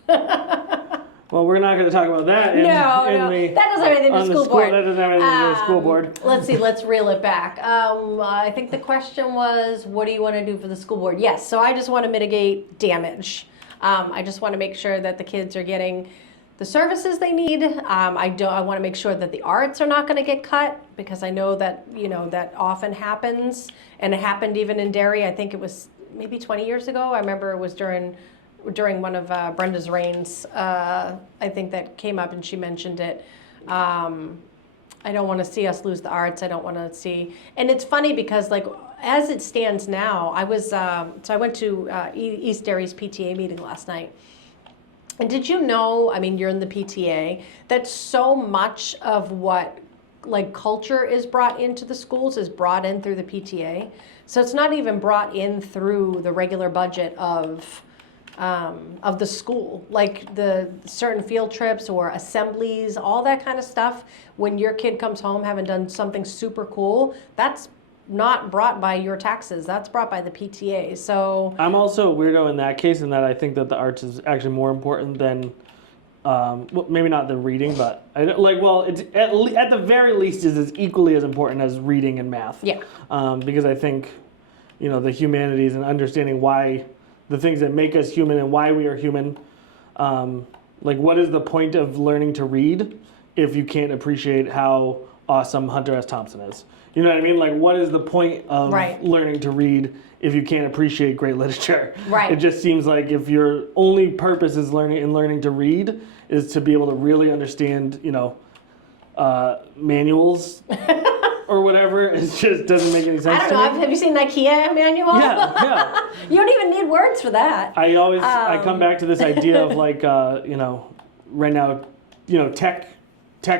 Well, we're not going to talk about that. No. That doesn't have anything to do with school board. That doesn't have anything to do with school board. Let's see. Let's reel it back. I think the question was, what do you want to do for the school board? Yes. So I just want to mitigate damage. I just want to make sure that the kids are getting the services they need. I want to make sure that the arts are not going to get cut, because I know that that often happens, and it happened even in Derry. I think it was maybe 20 years ago. I remember it was during one of Brenda's reigns. I think that came up, and she mentioned it. I don't want to see us lose the arts. I don't want to see, and it's funny because as it stands now, I was so I went to East Derry's PTA meeting last night. And did you know, you're in the PTA, that so much of what like culture is brought into the schools is brought in through the PTA. So it's not even brought in through the regular budget of the school, like the certain field trips or assemblies, all that kind of stuff. When your kid comes home having done something super cool, that's not brought by your taxes. That's brought by the PTA. So I'm also a weirdo in that case, in that I think that the arts is actually more important than, well, maybe not the reading, but it's at the very least is as equally as important as reading and math. Yeah. Because I think, the humanities and understanding why the things that make us human and why we are human. What is the point of learning to read if you can't appreciate how awesome Hunter S. Thompson is? You know what I mean? Like, what is the point of learning to read if you can't appreciate great literature? Right. It just seems like if your only purpose is learning to read is to be able to really understand, manuals or whatever, it just doesn't make any sense. I don't know. Have you seen the IKEA manual? Yeah. You don't even need words for that. I come back to this idea of right now, tech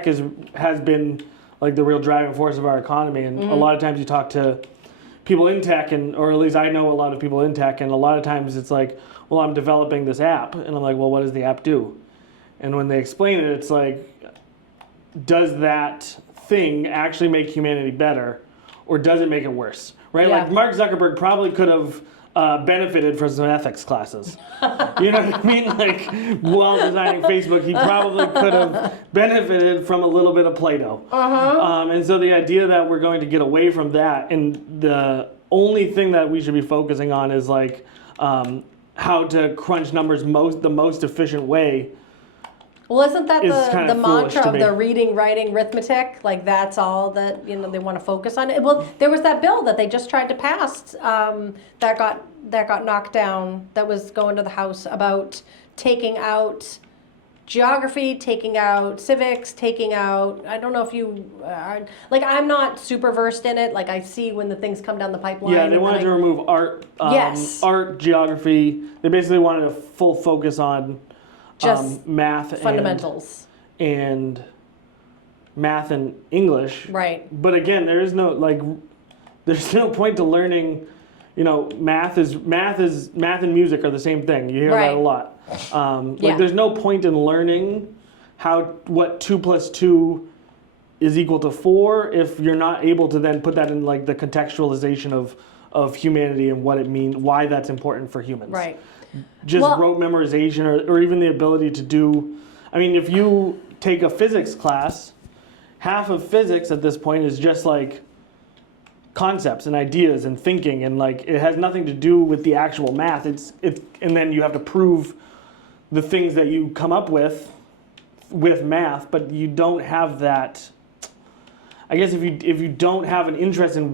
has been like the real driving force of our economy, and a lot of times you talk to people in tech, or at least I know a lot of people in tech, and a lot of times it's like, well, I'm developing this app, and I'm like, well, what does the app do? And when they explain it, it's like, does that thing actually make humanity better, or does it make it worse? Right? Yeah. Like Mark Zuckerberg probably could have benefited from some ethics classes. You know what I mean? Like, while designing Facebook, he probably could have benefited from a little bit of Play-Doh. And so the idea that we're going to get away from that, and the only thing that we should be focusing on is like how to crunch numbers the most efficient way. Well, isn't that the mantra of me. the reading, writing, arithmetic? Like, that's all that they want to focus on. Well, there was that bill that they just tried to pass that got knocked down, that was going to the House, about taking out geography, taking out civics, taking out, I don't know if you are, like, I'm not super versed in it. Like, I see when the things come down the pipeline. Yeah, they wanted to remove art, yes. art, geography. They basically wanted a full focus on just math fundamentals and math and English. Right. But again, there's no point to learning. Math and music are the same thing. You hear that a lot. There's no point in learning what 2 + 2 is equal to 4 if you're not able to then put that in like the contextualization of humanity and what it means, why that's important for humans. Right. Just rote memorization or even the ability to do, if you take a physics class, half of physics at this point is just like concepts and ideas and thinking, and like it has nothing to do with the actual math. And then you have to prove the things that you come up with math, but you don't have that. I guess if you don't have an interest in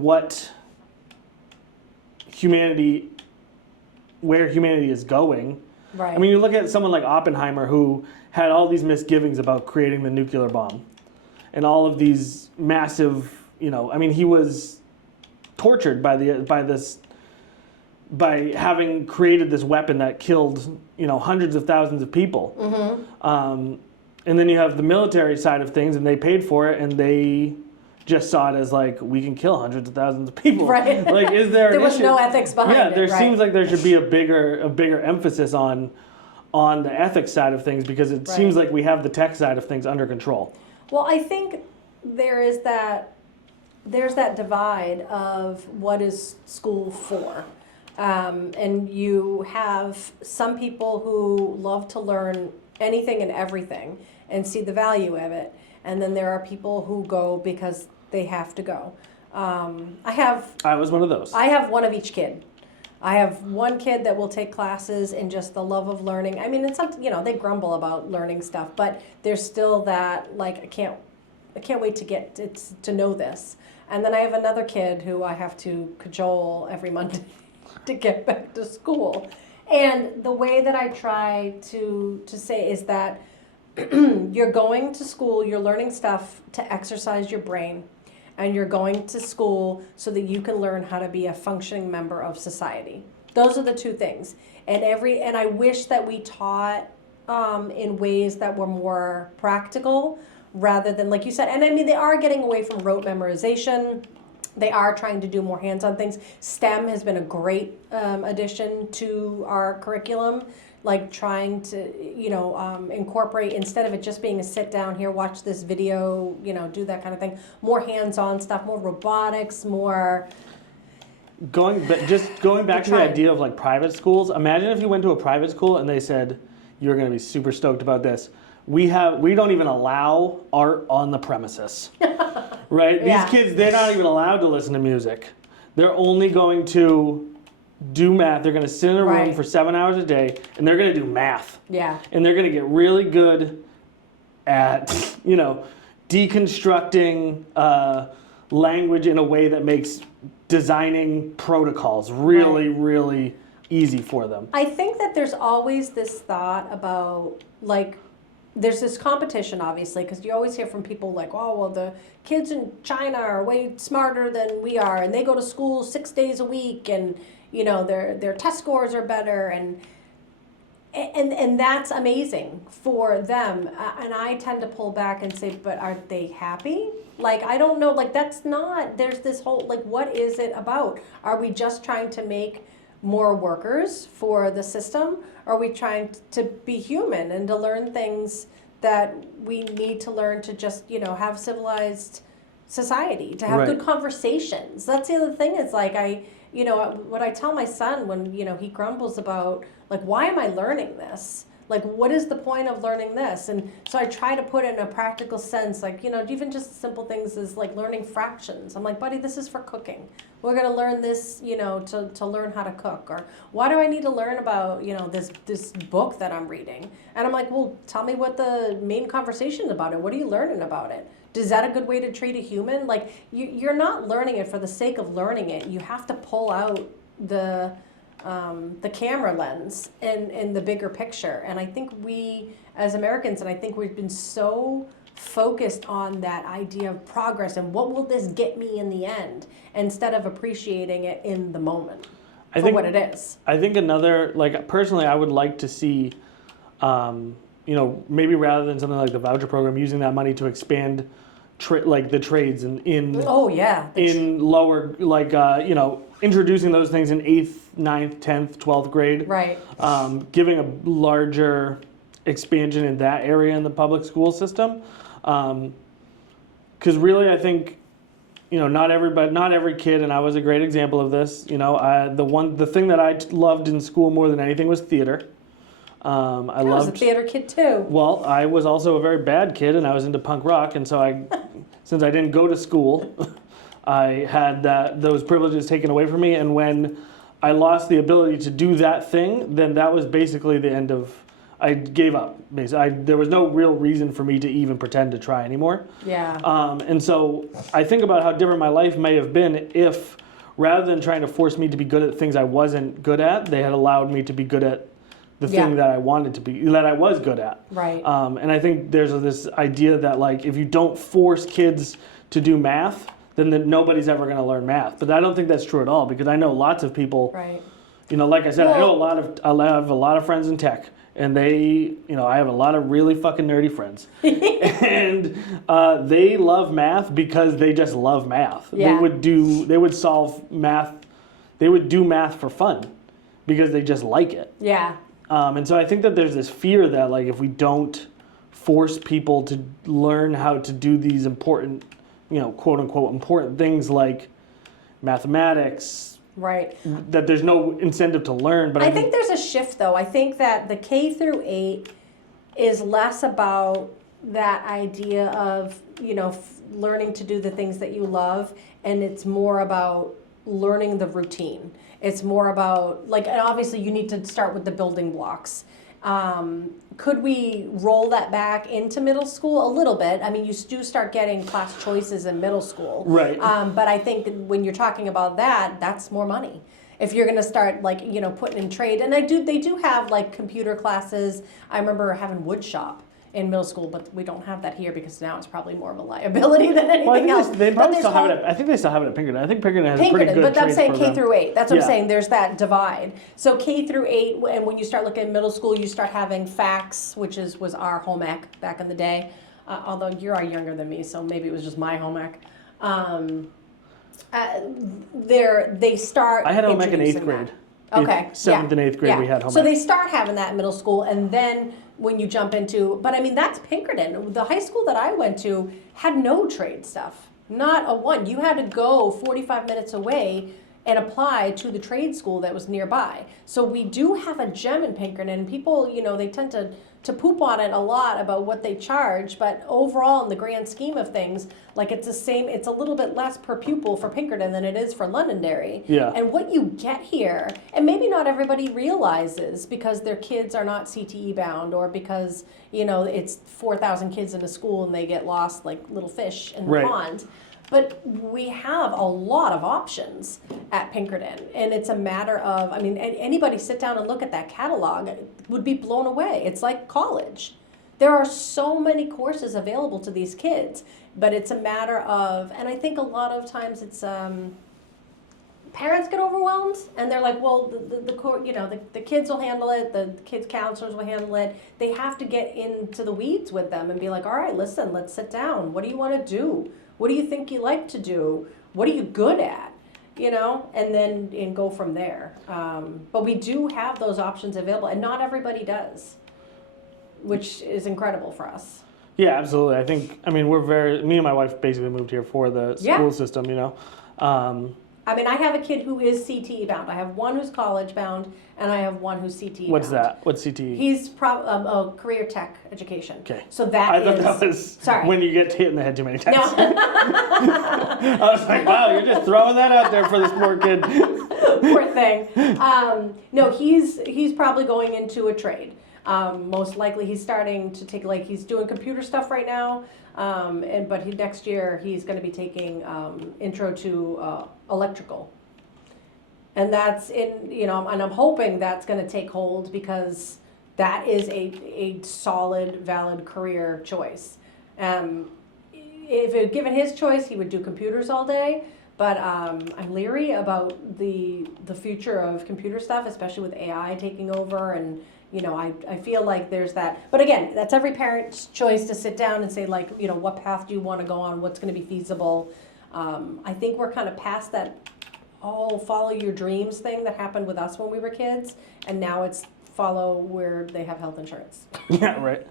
where humanity is going. Right. You look at someone like Oppenheimer, who had all these misgivings about creating the nuclear bomb and all of these massive, he was tortured by having created this weapon that killed, hundreds of thousands of people. And then you have the military side of things, and they paid for it, and they just saw it as like, we can kill hundreds of thousands of people. Right. Like, is there there was no ethics behind it. Yeah, there seems like there should be a bigger emphasis on the ethics side of things, because it seems like we have the tech side of things under control. Well, I think there's that divide of what is school for. And you have some people who love to learn anything and everything and see the value of it. And then there are people who go because they have to go. I was one of those. I have one of each kid. I have one kid that will take classes in just the love of learning. It's not, they grumble about learning stuff, but there's still that, like, I can't wait to get to know this. And then I have another kid who I have to cajole every Monday to get back to school. And the way that I try to say is that you're going to school, you're learning stuff to exercise your brain, and you're going to school so that you can learn how to be a functioning member of society. Those are the two things. And I wish that we taught in ways that were more practical rather than, like you said, and I mean, they are getting away from rote memorization. They are trying to do more hands-on things. STEM has been a great addition to our curriculum, like trying to, incorporate, instead of it just being a sit down here, watch this video, do that kind of thing, more hands-on stuff, more robotics, more... Going back to the idea of like private schools, imagine if you went to a private school and they said, you're going to be super stoked about this. We don't even allow art on the premises, right? Yeah. These kids, they're not even allowed to listen to music. They're only going to do math. They're going to sit in a room Right. for 7 hours a day, and they're going to do math. Yeah. And they're going to get really good at, deconstructing language in a way that makes designing protocols really, really easy for them. I think that there's always this thought about, like, there's this competition, obviously, because you always hear from people like, oh, well, the kids in China are way smarter than we are, and they go to school 6 days a week, and, their test scores are better, and that's amazing for them. And I tend to pull back and say, but are they happy? Like, I don't know, like, that's not, there's this whole, like, what is it about? Are we just trying to make more workers for the system? Are we trying to be human and to learn things that we need to learn to just, have civilized society, to have Right. good conversations? That's the other thing, is like, what I tell my son when, he grumbles about, like, why am I learning this? Like, what is the point of learning this? And so I try to put it in a practical sense, like, even just simple things as like learning fractions. I'm like, buddy, this is for cooking. We're gonna learn this, to learn how to cook. Or why do I need to learn about, this book that I'm reading? And I'm like, well, tell me what the main conversation is about it. What are you learning about it? Is that a good way to treat a human? Like, you're not learning it for the sake of learning it. You have to pull out the camera lens and the bigger picture. And I think we, as Americans, and I think we've been so focused on that idea of progress and what will this get me in the end, instead of appreciating it in the moment for what it is. I think another, like, personally, I would like to see, maybe rather than something like the voucher program, using that money to expand the trades in Oh yeah. in lower, like, introducing those things in 8th, 9th, 10th, 12th grade. Right. Giving a larger expansion in that area in the public school system. Because really, I think, not every kid, and I was a great example of this. The thing that I loved in school more than anything was theater. I was a theater kid too. Well, I was also a very bad kid, and I was into punk rock, and so since I didn't go to school, I had those privileges taken away from me, and when I lost the ability to do that thing, then that was basically the end of. I gave up. Basically, there was no real reason for me to even pretend to try anymore. Yeah. And so I think about how different my life may have been if, rather than trying to force me to be good at things I wasn't good at, they had allowed me to be good at the thing that I wanted to be, that I was good at. Right. And I think there's this idea that, like, if you don't force kids to do math, then nobody's ever going to learn math. But I don't think that's true at all, because I know lots of people. Right. Like I said, I have a lot of friends in tech. And they, I have a lot of really fucking nerdy friends. And they love math because they just love math. Yeah. They would solve math, they would do math for fun because they just like it. Yeah. And so I think that there's this fear that, like, if we don't force people to learn how to do these important, quote unquote important things like mathematics, Right. that there's no incentive to learn. But I think there's a shift, though. I think that the K through 8 is less about that idea of, learning to do the things that you love, and it's more about learning the routine. It's more about, and obviously you need to start with the building blocks. Could we roll that back into middle school a little bit? I mean, you do start getting class choices in middle school. Right. But I think when you're talking about that, that's more money. If you're going to start, putting in trade. And they do have, computer classes. I remember having wood shop in middle school, but we don't have that here because now it's probably more of a liability than anything else. They probably still have it. I think they still have it at Pinkerton. I think Pinkerton has a pretty good. But I'm trades saying K program. through 8. That's what I'm saying. There's that divide. So K through 8, and when you start looking at middle school, you start having FACS, which was our home ec back in the day. although you are younger than me, so maybe it was just my home ec. They start. I had home ec in 8th introducing grade. that. Okay. 7th and 8th grade we had home So ec. they start having that in middle school, and then when you jump into, but I mean, that's Pinkerton. The high school that I went to had no trade stuff, not a one. You had to go 45 minutes away and apply to the trade school that was nearby. So we do have a gem in Pinkerton, and people, they tend to poop on it a lot about what they charge, but overall in the grand scheme of things, like it's a little bit less per pupil for Pinkerton than it is for Londonderry. Yeah. And what you get here, and maybe not everybody realizes because their kids are not CTE bound, or because, it's 4,000 kids in a school and they get lost like little fish in the Right. pond. But we have a lot of options at Pinkerton, and it's a matter of, anybody sit down and look at that catalog would be blown away. It's like college. There are so many courses available to these kids, but it's a matter of, and I think a lot of times it's, parents get overwhelmed, and they're like, well, the kids will handle it, the kids counselors will handle it. They have to get into the weeds with them and be like, all right, listen, let's sit down. What do you want to do? What do you think you like to do? What are you good at? And go from there. But we do have those options available, and not everybody does, which is incredible for us. Yeah, absolutely. Me and my wife basically moved here for the school system, I have a kid who is CTE bound. I have one who's college bound, and I have one who's CTE What's bound. that? What's CTE? He's career tech education. Okay. So that I thought that was sorry. when you get hit in the head too many times. No. I was like, wow, you're just throwing that out there for this poor kid. Poor thing. No, he's probably going into a trade. Most likely he's starting to take, he's doing computer stuff right now. But next year he's going to be taking intro to electrical. And that's and I'm hoping that's going to take hold, because that is a solid, valid career choice. If given his choice, he would do computers all day. But I'm leery about the future of computer stuff, especially with AI taking over. And I feel like there's that. But again, that's every parent's choice to sit down and say, what path do you want to go on? What's going to be feasible? I think we're kind of past that follow your dreams thing that happened with us when we were kids. And now it's follow where they have health insurance. Yeah, right.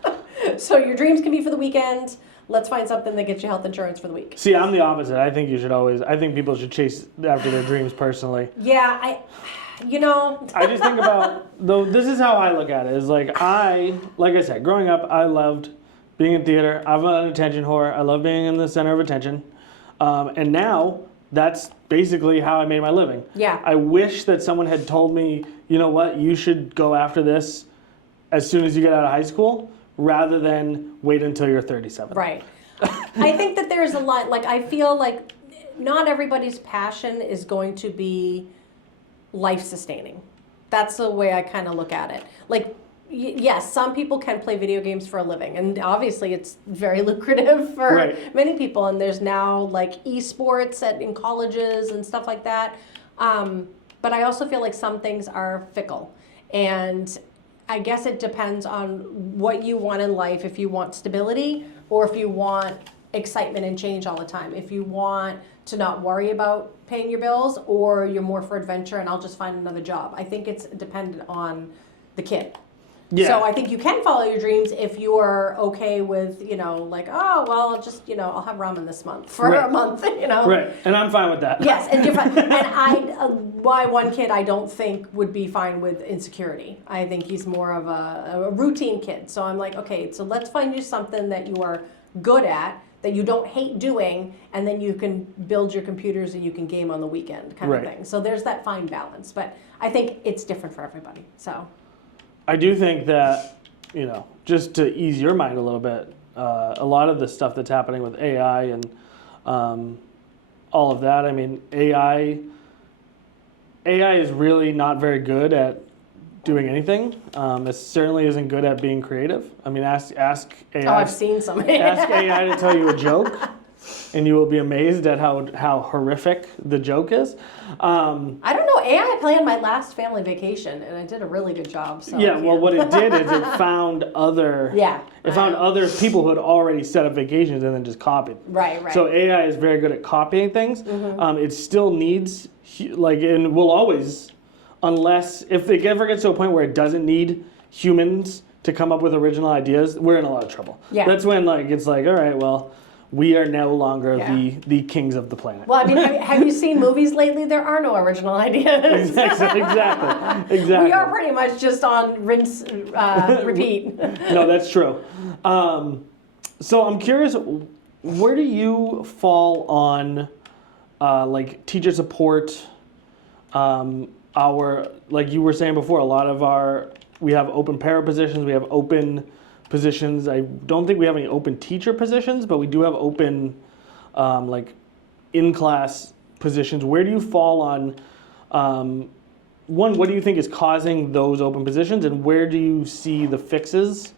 So your dreams can be for the weekend. Let's find something that gets you health insurance for the week. See, I'm the opposite. I think people should chase after their dreams personally. Yeah, I just think about, this is how I look at it, is like I said, growing up, I loved being in theater. I'm an attention whore. I love being in the center of attention. And now that's basically how I made my living. Yeah. I wish that someone had told me, you know what, you should go after this as soon as you get out of high school, rather than wait until you're 37. Right. I think that there's a lot, I feel like not everybody's passion is going to be life-sustaining. That's the way I kind of look at it. Yes, some people can play video games for a living, and obviously it's very lucrative for many people, and there's now esports in colleges and stuff like that. But I also feel like some things are fickle, and I guess it depends on what you want in life, if you want stability or if you want excitement and change all the time. If you want to not worry about paying your bills, or you're more for adventure and I'll just find another job. I think it's dependent on the kid. Yeah. So I think you can follow your dreams if you're okay with, I'll just, I'll have ramen this month for a month, Right, and I'm fine with that. Yes, and you're fine. And why one kid I don't think would be fine with insecurity. I think he's more of a routine kid. So I'm like, okay, so let's find you something that you are good at, that you don't hate doing, and then you can build your computers and you can game on the weekend kind of thing. So there's that fine balance. But I think it's different for everybody, so. I do think that, just to ease your mind a little bit, a lot of the stuff that's happening with AI and all of that, AI is really not very good at doing anything. It certainly isn't good at being creative. Ask AI. Oh, I've seen some. Ask AI to tell you a joke, and you will be amazed at how horrific the joke is. I don't know AI planned my last family vacation, and I did a really good job. So Yeah, well, what it did is it found other other people who had already set up vacations and then just copied. Right. So AI is very good at copying things. It still needs, and will always, unless, if it ever gets to a point where it doesn't need humans to come up with original ideas, we're in a lot of trouble. Yeah. That's when it's like, all right, well, we are no longer the kings of the planet. Well, I mean, have you seen movies lately? There are no original ideas. Exactly. We are pretty much just on rinse, repeat. No, that's true. So I'm curious, where do you fall on teacher support? Like you were saying before, we have open para positions, we have open positions. I don't think we have any open teacher positions, but we do have open in-class positions. Where do you fall on, one, what do you think is causing those open positions, and where do you see the fixes,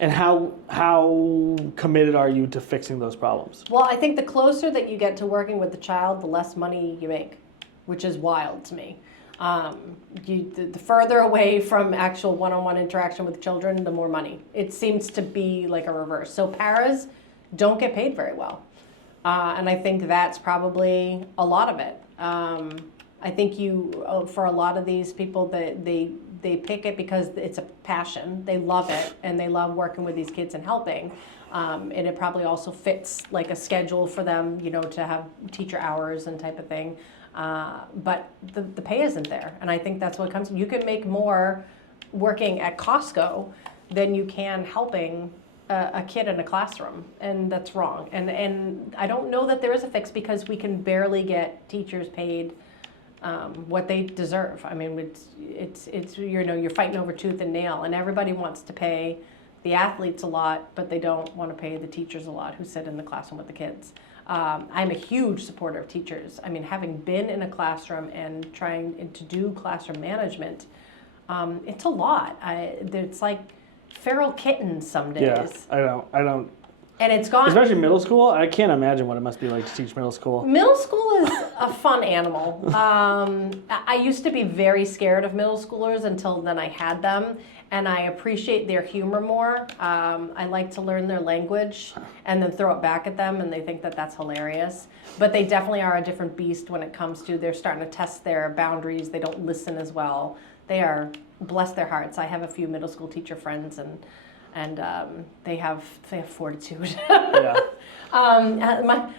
and how committed are you to fixing those problems? Well, I think the closer that you get to working with the child, the less money you make, which is wild to me. The further away from actual one-on-one interaction with children, the more money. It seems to be like a reverse. So paras don't get paid very well. And I think that's probably a lot of it. I think for a lot of these people, they pick it because it's a passion. They love it, and they love working with these kids and helping. And it probably also fits like a schedule for them, to have teacher hours and type of thing. But the pay isn't there, and I think that's what comes. You can make more working at Costco than you can helping a kid in a classroom, and that's wrong. And I don't know that there is a fix, because we can barely get teachers paid what they deserve. I mean, it's you're fighting over tooth and nail, and everybody wants to pay the athletes a lot, but they don't want to pay the teachers a lot who sit in the classroom with the kids. I'm a huge supporter of teachers. I mean, having been in a classroom and trying to do classroom management, it's a lot. It's like feral kittens some days. Yeah, I don't. And it's gone. Especially middle school. I can't imagine what it must be like to teach middle school. Middle school is a fun animal. I used to be very scared of middle schoolers until then I had them. And I appreciate their humor more. I like to learn their language and then throw it back at them, and they think that that's hilarious. But they definitely are a different beast when it comes to, they're starting to test their boundaries. They don't listen as well. They are, bless their hearts. I have a few middle school teacher friends, and they have fortitude. Yeah.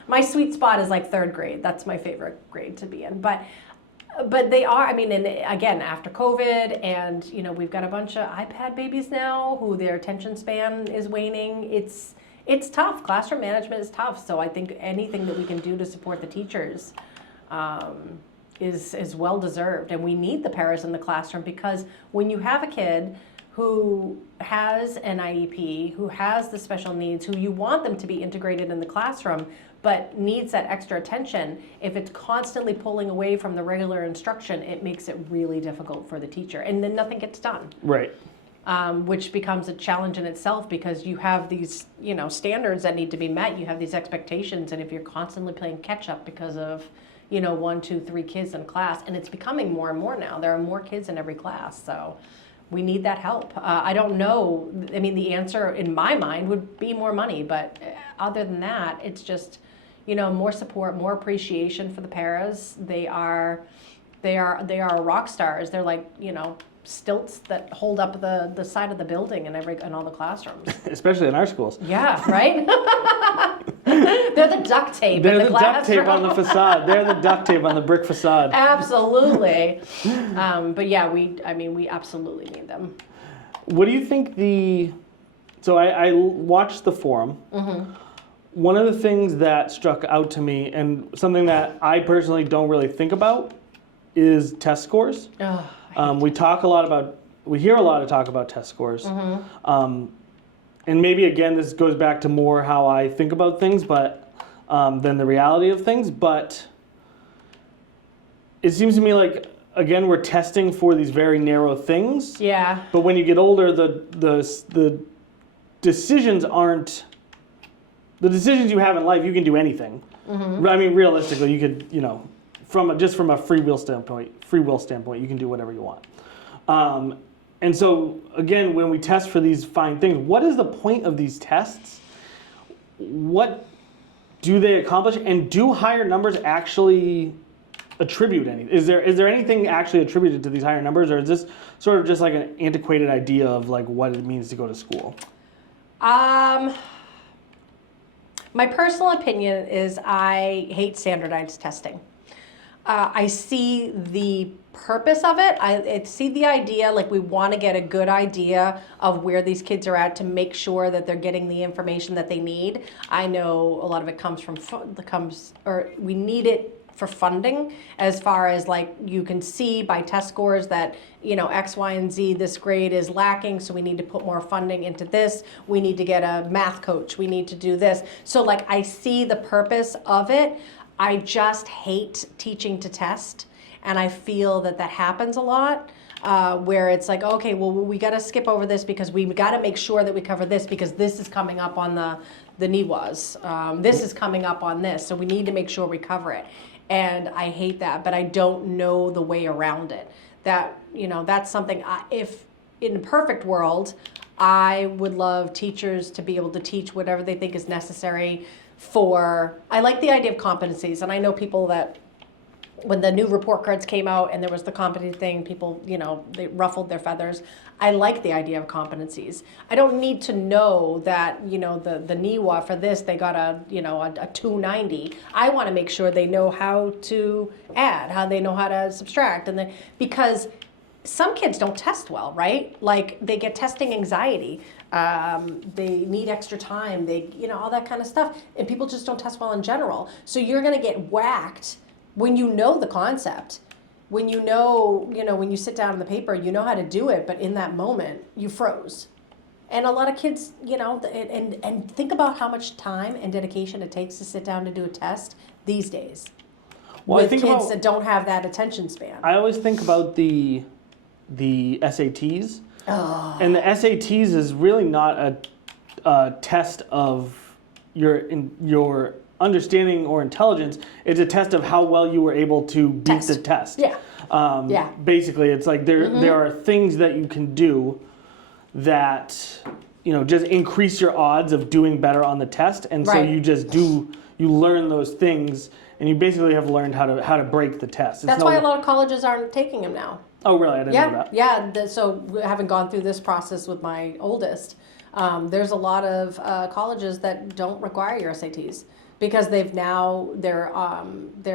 My sweet spot is like third grade. That's my favorite grade to be in. But they are, I mean, and again, after COVID, and we've got a bunch of iPad babies now who their attention span is waning. It's tough. Classroom management is tough. So I think anything that we can do to support the teachers is well deserved. And we need the paras in the classroom, because when you have a kid who has an IEP, who has the special needs, who you want them to be integrated in the classroom, but needs that extra attention, if it's constantly pulling away from the regular instruction, it makes it really difficult for the teacher, and then nothing gets done. Right. Which becomes a challenge in itself, because you have these, standards that need to be met. You have these expectations, and if you're constantly playing catch up because of, 1, 2, 3 kids in class, and it's becoming more and more now. There are more kids in every class, so we need that help. I don't know. I mean, the answer in my mind would be more money, but other than that, it's just, more support, more appreciation for the paras. They are rock stars. They're like, stilts that hold up the side of the building in all the classrooms. Especially in our schools. Yeah, right? They're the duct tape. They're the duct tape on the facade. They're the duct tape on the brick facade. Absolutely. But yeah, we absolutely need them. What do you think so I watched the forum. Mm-hmm. One of the things that struck out to me, and something that I personally don't really think about, is test scores. Oh, we hear a lot of talk about test scores. Mm-hmm. And maybe, again, this goes back to more how I think about things, but than the reality of things. But it seems to me like, again, we're testing for these very narrow things. yeah. But when you get older, the decisions aren't the decisions you have in life. You can do anything. Mm-hmm. I mean, realistically, you could, from a free will standpoint, you can do whatever you want. And so again, when we test for these fine things, what is the point of these tests? What do they accomplish? And do higher numbers actually attribute anything? Is there anything actually attributed to these higher numbers, or is this sort of just like an antiquated idea of like what it means to go to school? My personal opinion is I hate standardized testing. I see the purpose of it. I see the idea, like we want to get a good idea of where these kids are at to make sure that they're getting the information that they need. I know a lot of it comes from we need it for funding, as far as like you can see by test scores that, you know, X, Y, and Z, this grade is lacking, so we need to put more funding into this. We need to get a math coach. We need to do this. So like I see the purpose of it. I just hate teaching to test, and I feel that happens a lot. Where it's like, okay, well, we got to skip over this because we got to make sure that we cover this because this is coming up on the NEWAs. This is coming up on this, so we need to make sure we cover it. And I hate that, but I don't know the way around it. That, you know, that's something, if in a perfect world, I would love teachers to be able to teach whatever they think is necessary I like the idea of competencies, and I know people that when the new report cards came out and there was the competency thing, people, you know, they ruffled their feathers. I like the idea of competencies. I don't need to know that, you know, the NEWA for this, they got a 290. I want to make sure they know how to add, how they know how to subtract, because some kids don't test well, right? Like they get testing anxiety. They need extra time. They, you know, all that kind of stuff. And people just don't test well in general. So you're going to get whacked when you know the concept, when you know, when you sit down on the paper, you know how to do it, but in that moment, you froze. And a lot of kids, you know, and think about how much time and dedication it takes to sit down to do a test these days. Well, with I think kids that don't have that attention span. I always think about the SATs. Oh. And the SATs is really not a test of your understanding or intelligence. It's a test of how well you were able to beat the test. Yeah. Basically, it's like there are things that you can do that, you know, just increase your odds of doing better on the test. And so you learn those things, and you basically have learned how to break the test. That's why a lot of colleges aren't taking them now. Oh, really? I didn't know that. Yeah. So having gone through this process with my oldest, there's a lot of colleges that don't require your SATs because they're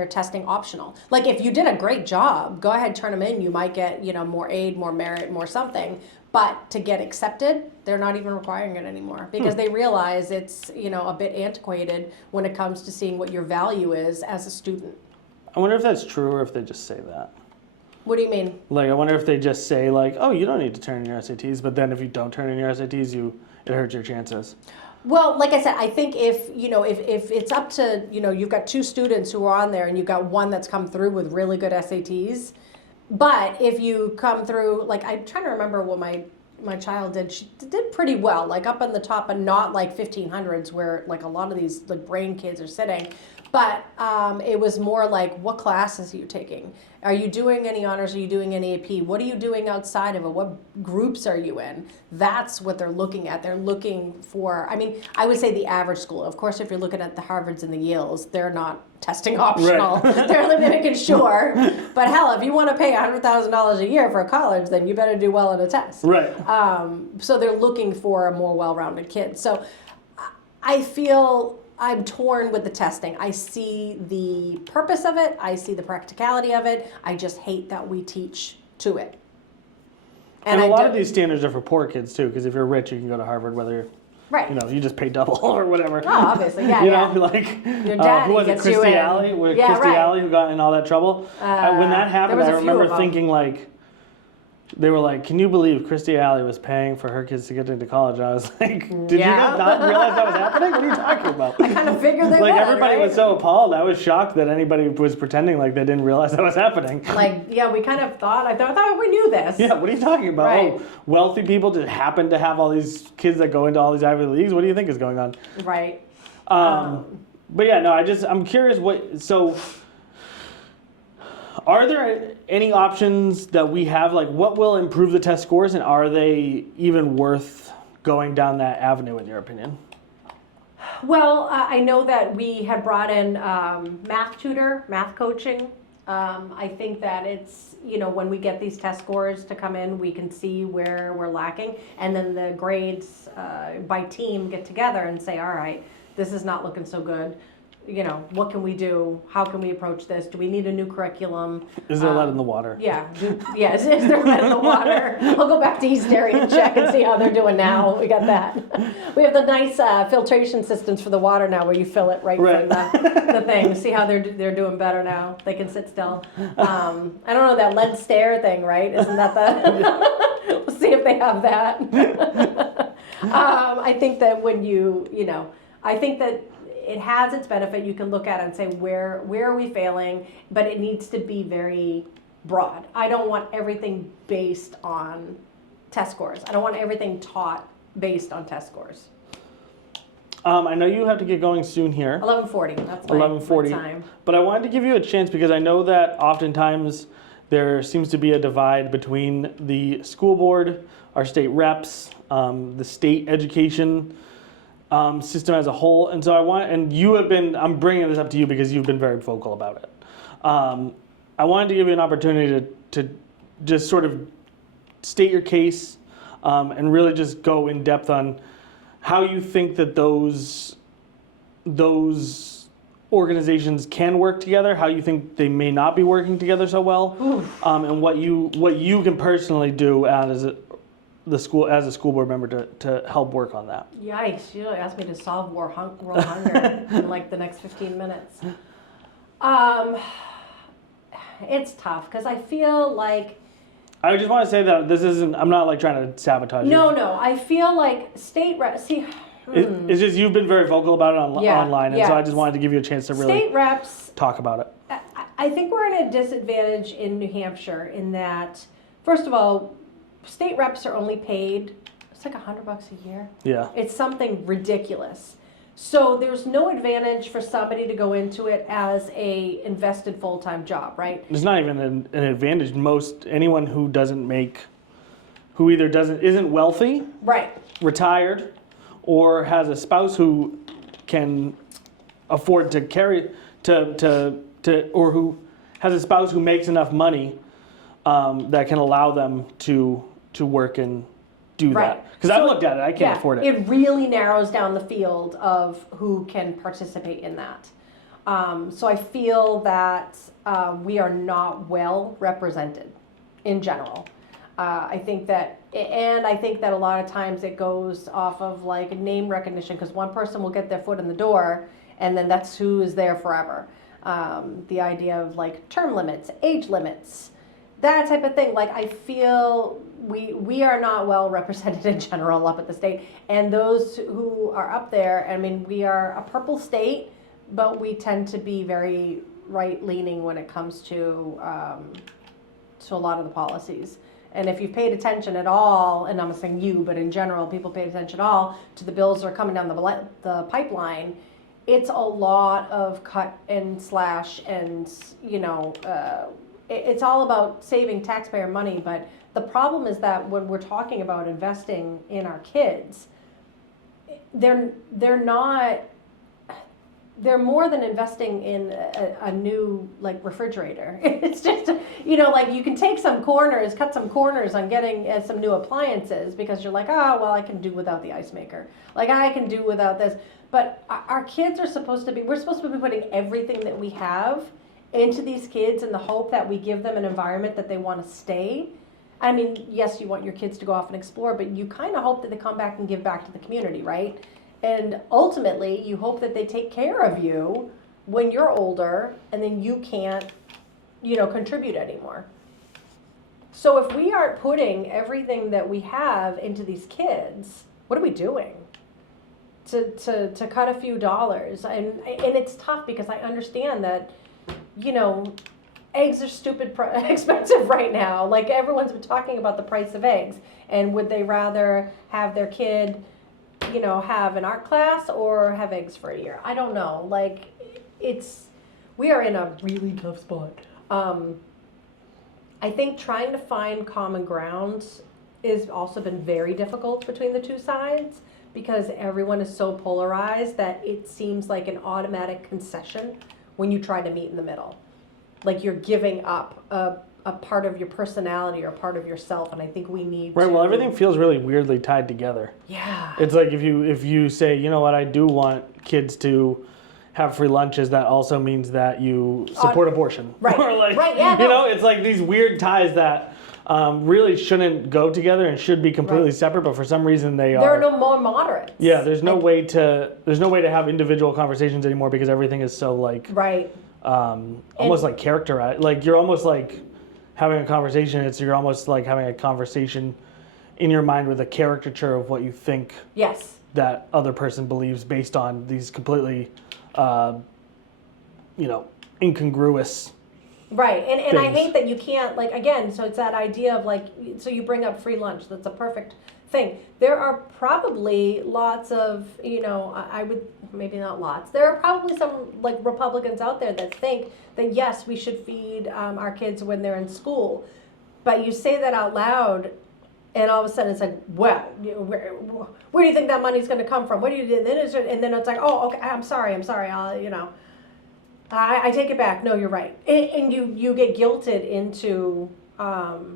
testing optional. Like if you did a great job, go ahead, turn them in. You might get, you know, more aid, more merit, more something. But to get accepted, they're not even requiring it anymore because they realize it's, you know, a bit antiquated when it comes to seeing what your value is as a student. I wonder if that's true or if they just say that. What do you mean? Like, I wonder if they just say like, oh, you don't need to turn in your SATs, but then if you don't turn in your SATs, it hurts your chances. Well, like I said, I think if it's up to, you know, you've got two students who are on there and you've got one that's come through with really good SATs, but if you come through, like I'm trying to remember what my child did. She did pretty well, like up on the top, but not like 1500s where like a lot of these like brain kids are sitting. But it was more like, what classes are you taking? Are you doing any honors? Are you doing any AP? What are you doing outside of it? What groups are you in? That's what they're looking at. They're looking for, I mean, I would say the average school. Of course, if you're looking at the Harvards and the Yales, they're not testing optional. Right. They're making sure. But hell, if you want to pay $100,000 a year for a college, then you better do well on a test. Right. So they're looking for a more well-rounded kid. So I feel I'm torn with the testing. I see the purpose of it. I see the practicality of it. I just hate that we teach to it. And a lot of these standards are for poor kids too, because if you're rich, you can go to Harvard, whether you're, right. You know, you just pay double or whatever. Oh, obviously, yeah, you know, like your daddy who was it, gets Christy you Alley? in. Christy Alley who got in all that trouble. When that happened, I remember thinking like, they were like, can you believe Christy Alley was paying for her kids to get into college? And I was like, did you guys not realize that was happening? What are you talking about? I kind of figured they like would, everybody right? was so appalled. I was shocked that anybody was pretending like they didn't realize that was happening. Like, yeah, we kind of thought, I thought we knew this. Yeah, what are you talking about? Right. Oh, wealthy people just happen to have all these kids that go into all these Ivy Leagues. What do you think is going on? Right. But yeah, no, I'm curious so Are there any options that we have? Like, what will improve the test scores, and are they even worth going down that avenue, in your opinion? Well, I know that we had brought in math tutor, math coaching. I think that it's, when we get these test scores to come in, we can see where we're lacking. And then the grades by team get together and say, all right, this is not looking so good. What can we do? How can we approach this? Do we need a new curriculum? Is there lead in the water? Yeah. Is there lead in the water? I'll go back to East Derry and check and see how they're doing now. We got that. We have the nice filtration systems for the water now where you fill it right from the thing. See how they're doing better now. They can sit still. I don't know, that lead stare thing, right? Isn't that the... We'll see if they have that. I think that when I think that it has its benefit. You can look at it and say, where are we failing? But it needs to be very broad. I don't want everything based on test scores. I don't want everything taught based on test scores. I know you have to get going soon here. 11:40. That's my 11:40. time. But I wanted to give you a chance because I know that oftentimes there seems to be a divide between the school board, our state reps, the state education system as a whole. And so I'm bringing this up to you because you've been very vocal about it. I wanted to give you an opportunity to just sort of state your case and really just go in depth on how you think that those organizations can work together, how you think they may not be working together so well, and what you can personally do as a school board member to help work on that. Yikes, you asked me to solve world hunger in like the next 15 minutes. It's tough because I feel like... I just want to say that I'm not like trying to sabotage you. No, I feel like state reps, it's just you've been very vocal about it online, and so I just wanted to give you a chance to really state reps talk about it. I think we're in a disadvantage in New Hampshire in that, first of all, state reps are only paid, it's like $100 a year. Yeah. It's something ridiculous. So there's no advantage for somebody to go into it as a invested full-time job, right? It's not even an advantage. Anyone who isn't wealthy, right, retired, or has a spouse who can afford to carry or who has a spouse who makes enough money that can allow them to work and do that. Because I've looked at it, I can't afford it. It really narrows down the field of who can participate in that. So I feel that we are not well represented in general. I think that a lot of times it goes off of like name recognition because one person will get their foot in the door and then that's who is there forever. The idea of like term limits, age limits, that type of thing. Like I feel we are not well represented in general up at the state, and those who are up there, I mean, we are a purple state, but we tend to be very right-leaning when it comes to a lot of the policies. And if you've paid attention at all, and I'm not saying you, but in general, people paid attention at all to the bills that are coming down the pipeline, it's a lot of cut and slash and, it's all about saving taxpayer money. But the problem is that when we're talking about investing in our kids, they're more than investing in a new like refrigerator. It's just, like you can take cut some corners on getting some new appliances because you're like, oh, well, I can do without the ice maker. Like I can do without this. But our kids we're supposed to be putting everything that we have into these kids in the hope that we give them an environment that they want to stay. I mean, yes, you want your kids to go off and explore, but you kind of hope that they come back and give back to the community, right? And ultimately, you hope that they take care of you when you're older and then you can't, contribute anymore. So if we aren't putting everything that we have into these kids, what are we doing? To cut a few dollars. And it's tough because I understand that, eggs are stupid expensive right now. Like everyone's been talking about the price of eggs. And would they rather have their kid, have an art class or have eggs for a year? I don't know. Like we are in a really tough spot. I think trying to find common ground has also been very difficult between the two sides because everyone is so polarized that it seems like an automatic concession when you try to meet in the middle. Like you're giving up a part of your personality or part of yourself, and I think we need Right, to... well, everything feels really weirdly tied together. Yeah. It's like if you say, you know what, I do want kids to have free lunches, that also means that you support abortion. Right, Or like, right, yeah, you no. know, it's like these weird ties that really shouldn't go together and should be completely separate, but for some reason they are. There are no more moderates. Yeah, there's no way to have individual conversations anymore because everything is so like Right. almost like characterized. Like you're almost like having a conversation. You're almost like having a conversation in your mind with a caricature of what you think Yes. that other person believes based on these completely, incongruous. Right, and I things. hate that you can't, like, again, so it's that idea of, like, so you bring up free lunch, that's a perfect thing. There are probably lots of, I would, maybe not lots, there are probably some, like, Republicans out there that think that, yes, we should feed our kids when they're in school, but you say that out loud, and all of a sudden it's like, well, where do you think that money's going to come from? What do you do? And then it's like, oh, okay, I'm sorry, I'll, I take it back. No, you're right. And you get guilted into that.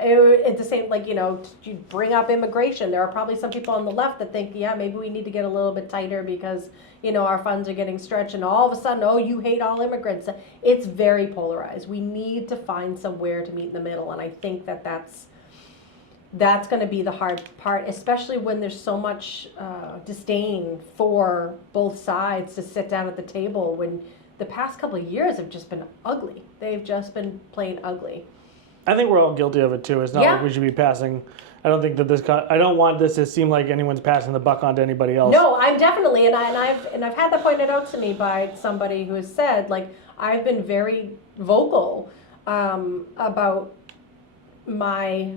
It's the same, like, you bring up immigration. There are probably some people on the left that think, yeah, maybe we need to get a little bit tighter because, our funds are getting stretched. And all of a sudden, oh, you hate all immigrants. It's very polarized. We need to find somewhere to meet in the middle. And I think that's going to be the hard part, especially when there's so much disdain for both sides to sit down at the table when the past couple of years have just been ugly. They've just been plain ugly. I think we're all guilty of it too. It's not like we should be passing. I don't think that I don't want this to seem like anyone's passing the buck on to anybody else. No, I'm definitely, and I've had that pointed out to me by somebody who has said, like, I've been very vocal about my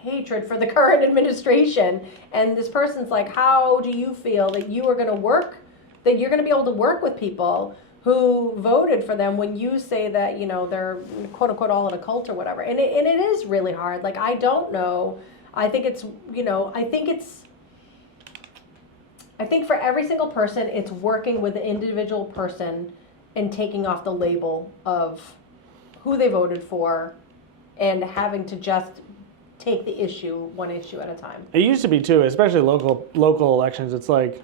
hatred for the current administration, and this person's like, how do you feel that you're going to be able to work with people who voted for them when you say that they're quote unquote all in a cult or whatever? And it is really hard. Like, I don't know. I think it's I think for every single person, it's working with the individual person and taking off the label of who they voted for and having to just take the one issue at a time. It used to be too, especially local elections. It's like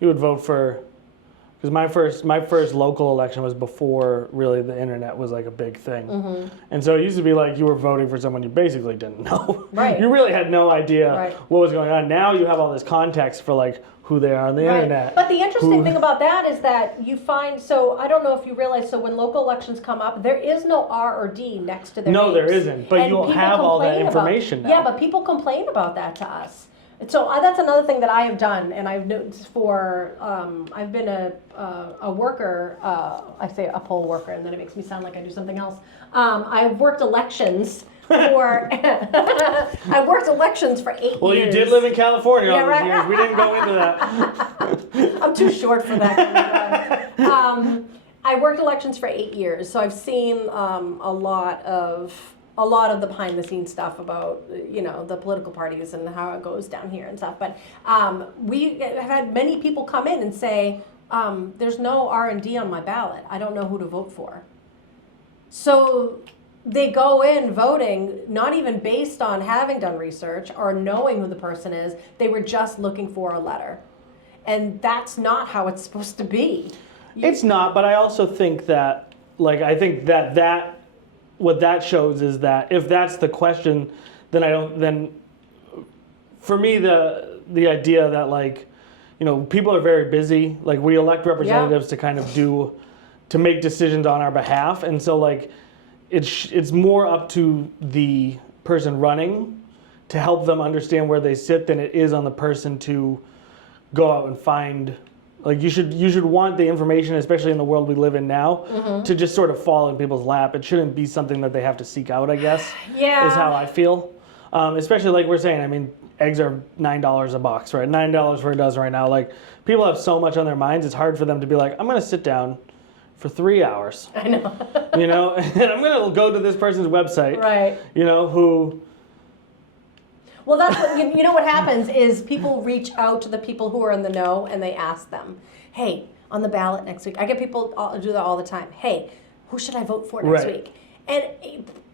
you would vote for, because my first local election was before really the internet was like a big thing, and so it used to be like you were voting for someone you basically didn't know. Right. You really had no idea Right. what was going on. Now you have all this context for like who they are on the internet. But the interesting thing about that is that you find, so I don't know if you realize, so when local elections come up, there is no R or D next to their names. No, there isn't, but And you'll people have all that complain information now. Yeah, but people complain about that to us. So that's another thing that I have done, and I've noticed I've been a worker, I say a poll worker, and then it makes me sound like I do something else. I've worked elections for, I've worked elections for 8 years. Well, you did live in California all Yeah, those right. years. We didn't go into that. I'm too short for that. I worked elections for 8 years, so I've seen a lot of the behind the scenes stuff about the political parties and how it goes down here and stuff. But we have had many people come in and say, "There's no R&D on my ballot. I don't know who to vote for." So they go in voting not even based on having done research or knowing who the person is. They were just looking for a letter. And that's not how it's supposed to be. It's not, but I also think that, what that shows is that if that's the question, then for me, the idea that people are very busy, like we elect representatives to kind of to make decisions on our behalf. And so it's more up to the person running to help them understand where they sit than it is on the person to go out and find. Like you should want the information, especially in the world we live in now, to just sort of fall in people's lap. It shouldn't be something that they have to seek out, I guess. Yeah. Is how I feel. Especially like we're saying, I mean, eggs are $9 a box, right? $9 for a dozen right now. Like people have so much on their minds, it's hard for them to be like, I'm going to sit down for 3 hours. I know. You know, and I'm going to go to this person's website. Right. You know, who... Well, that's what, you know what happens is people reach out to the people who are in the know and they ask them, hey, on the ballot next week. I get people do that all the time. Hey, who should I vote for next week? And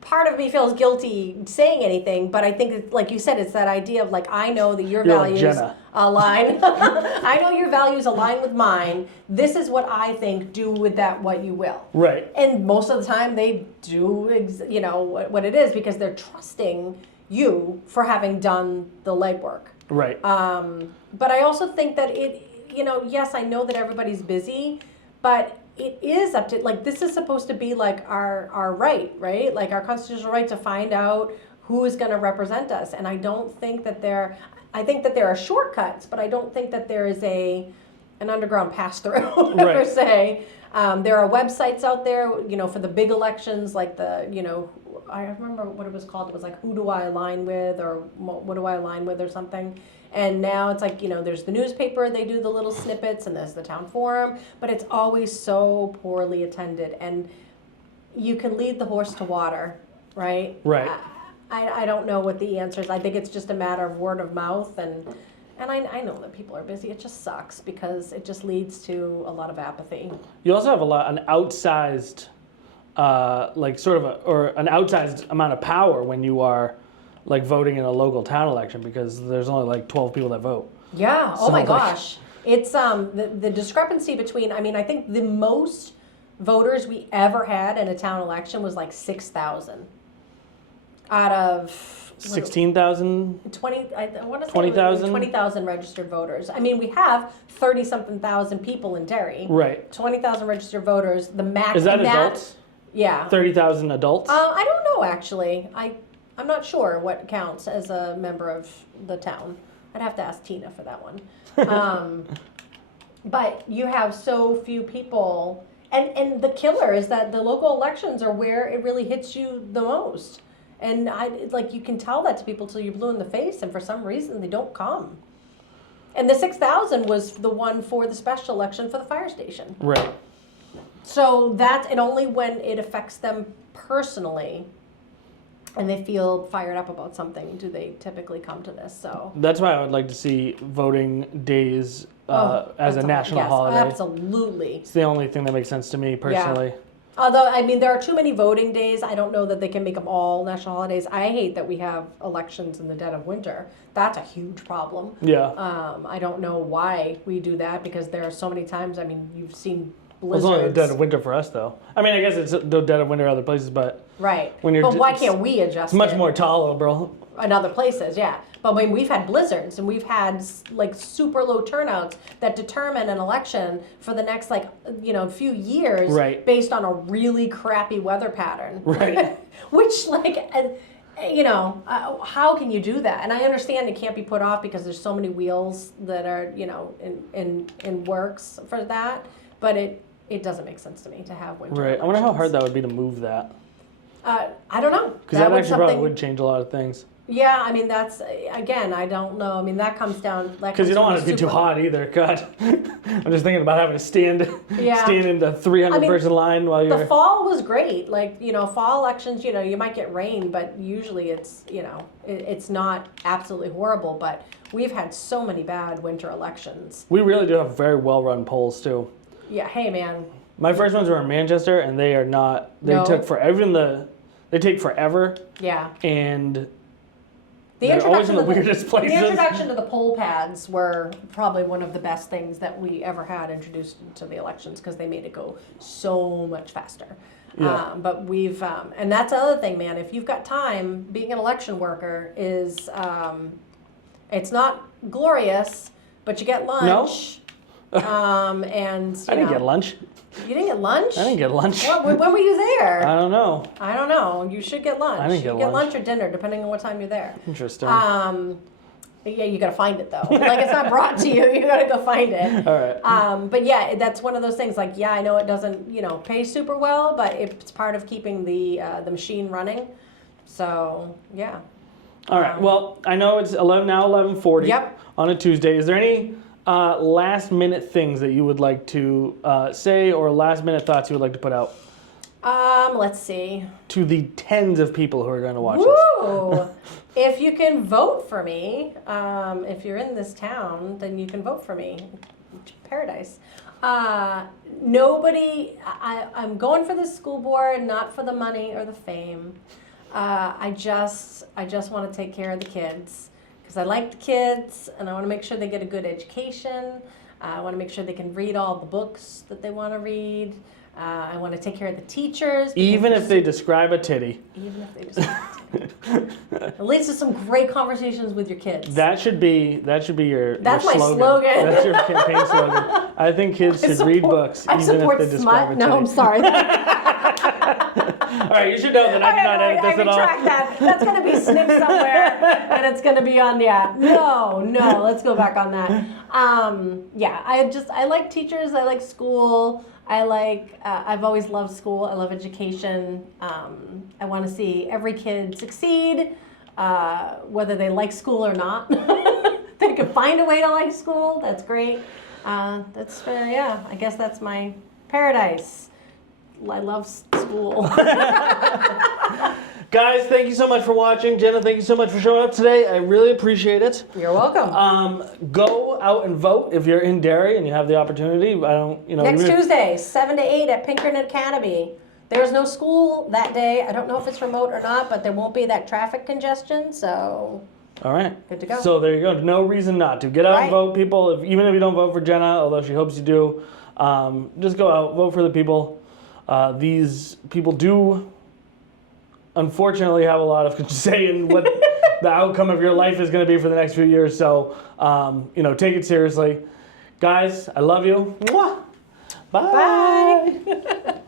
part of me feels guilty saying anything, but I think, it's, like you said, it's that idea of like, I know that your values align. I know your values align with mine. This is what I think. Do with that what you will. Right. And most of the time they do, you know, what it is because they're trusting you for having done the legwork. Right. But I also think that you know, yes, I know that everybody's busy, but it is up to, like, this is supposed to be like our right? Like our constitutional right to find out who is going to represent us. And I don't think that I think that there are shortcuts, but I don't think that there is an underground pass-through per se. There are websites out there, you know, for the big elections, like you know, I remember what it was called. It was like, who do I align with, or what do I align with, or something. And now it's like, you know, there's the newspaper, they do the little snippets, and there's the town forum, but it's always so poorly attended. And you can lead the horse to water, right? Right. I don't know what the answer is. I think it's just a matter of word of mouth, and I know that people are busy. It just sucks because it just leads to a lot of apathy. You also have an outsized, like sort of an outsized amount of power when you are like voting in a local town election, because there's only like 12 people that vote. Yeah. Oh So, my like- gosh. It's the discrepancy between, I mean, I think the most voters we ever had in a town election was like 6,000 out of 16,000. 20, I want to say 20,000? 20,000 registered voters. I mean, we have 30-something thousand people in Derry. Right. 20,000 registered voters. The max. Is that and adults? Yeah. 30,000 adults? I don't know, actually. I'm not sure what counts as a member of the town. I'd have to ask Tina for that one. But you have so few people. And the killer is that the local elections are where it really hits you the most. And like, you can tell that to people till you're blue in the face, and for some reason they don't come. And the 6,000 was the one for the special election for the fire station. Right. So and only when it affects them personally and they feel fired up about something do they typically come to this. So That's why I would like to see voting days as a national holiday. Absolutely. It's the only thing that makes sense to me personally. Yeah. Although, I mean, there are too many voting days. I don't know that they can make them all national holidays. I hate that we have elections in the dead of winter. That's a huge problem. Yeah. I don't know why we do that, because there are so many times, I mean, you've seen Well, it's blizzards. only the dead of winter for us, though. I mean, I guess it's the dead of winter other places, but Right. when you're But why it's- can't we adjust it's much it? more tolerable. In other places, yeah. But when we've had blizzards and we've had like super low turnouts that determine an election for the next few years, Right. based on a really crappy weather pattern. Right. Which how can you do that? And I understand it can't be put off because there's so many wheels that are in works for that. But it doesn't make sense to me to have winter. Right. I wonder how hard elections. that would be to move that. I don't know. Because that was actually probably something- would change a lot of things. Yeah, I mean, that's, again, I don't know. I mean, that comes down. Because you don't want it to be too hot either. God, I'm just thinking about having to stand in the 300-person line while you're. The fall was great. Like, fall elections, you might get rain, but usually it's not absolutely horrible. But we've had so many bad winter elections. We really do have very well-run polls too. Yeah, hey, man. My first ones were in Manchester, and they are not. They No. took forever. They take forever, Yeah. and The they're always in the introduction weirdest places. The introduction to the poll pads were probably one of the best things that we ever had introduced to the elections, because they made it go so much faster. Yeah. But we've, and that's the other thing, man. If you've got time, being an election worker is, it's not glorious, but you get lunch. And I didn't get lunch. You didn't get lunch? I didn't get lunch. When were you there? I don't know. I don't know. You should get lunch. I didn't get you get lunch. lunch or dinner, depending on what time you're there. Interesting. Yeah, you gotta find it though. Like, it's not brought to you. You gotta go find it. All right. But yeah, that's one of those things. Like, yeah, I know it doesn't, pay super well, but it's part of keeping the machine running. So yeah. All right. Well, I know it's 11:40 Yep. on a Tuesday. Is there any last minute things that you would like to say, or last minute thoughts you would like to put out Let's see. to the tens of people who are going to watch this? Woo! If you can vote for me, if you're in this town, then you can vote for me. Paradise. I'm going for the school board, not for the money or the fame. I just want to take care of the kids because I like the kids and I want to make sure they get a good education. I want to make sure they can read all the books that they want to read. I want to take care of the teachers. Even if they describe a titty. Even if they describe a titty. It leads to some great conversations with your kids. That should be your That's your my slogan. That's your campaign slogan. I think kids should read books even if they describe a titty. No, I'm sorry. All right, you should know that I did not edit this at all. I retract that. That's going to be snipped somewhere, and it's going to be on the app. No, let's go back on that. I like teachers. I like school. I've always loved school. I love education. I want to see every kid succeed, whether they like school or not. They can find a way to like school. That's great. I guess that's my paradise. I love school. Guys, thank you so much for watching. Jenna, thank you so much for showing up today. I really appreciate it. You're welcome. Go out and vote if you're in Derry and you have the opportunity. Next Tuesday, 7 to 8 at Pinkerton Academy. There's no school that day. I don't know if it's remote or not, but there won't be that traffic congestion, so all right. Good to go. So there you go. No reason not to. Get out and vote, people. Even if you don't vote for Jenna, although she hopes you do, just go out, vote for the people. These people do, unfortunately, have a lot of say in what the outcome of your life is going to be for the next few years. So, take it seriously. Guys, I love you. Mwah. Bye. Bye.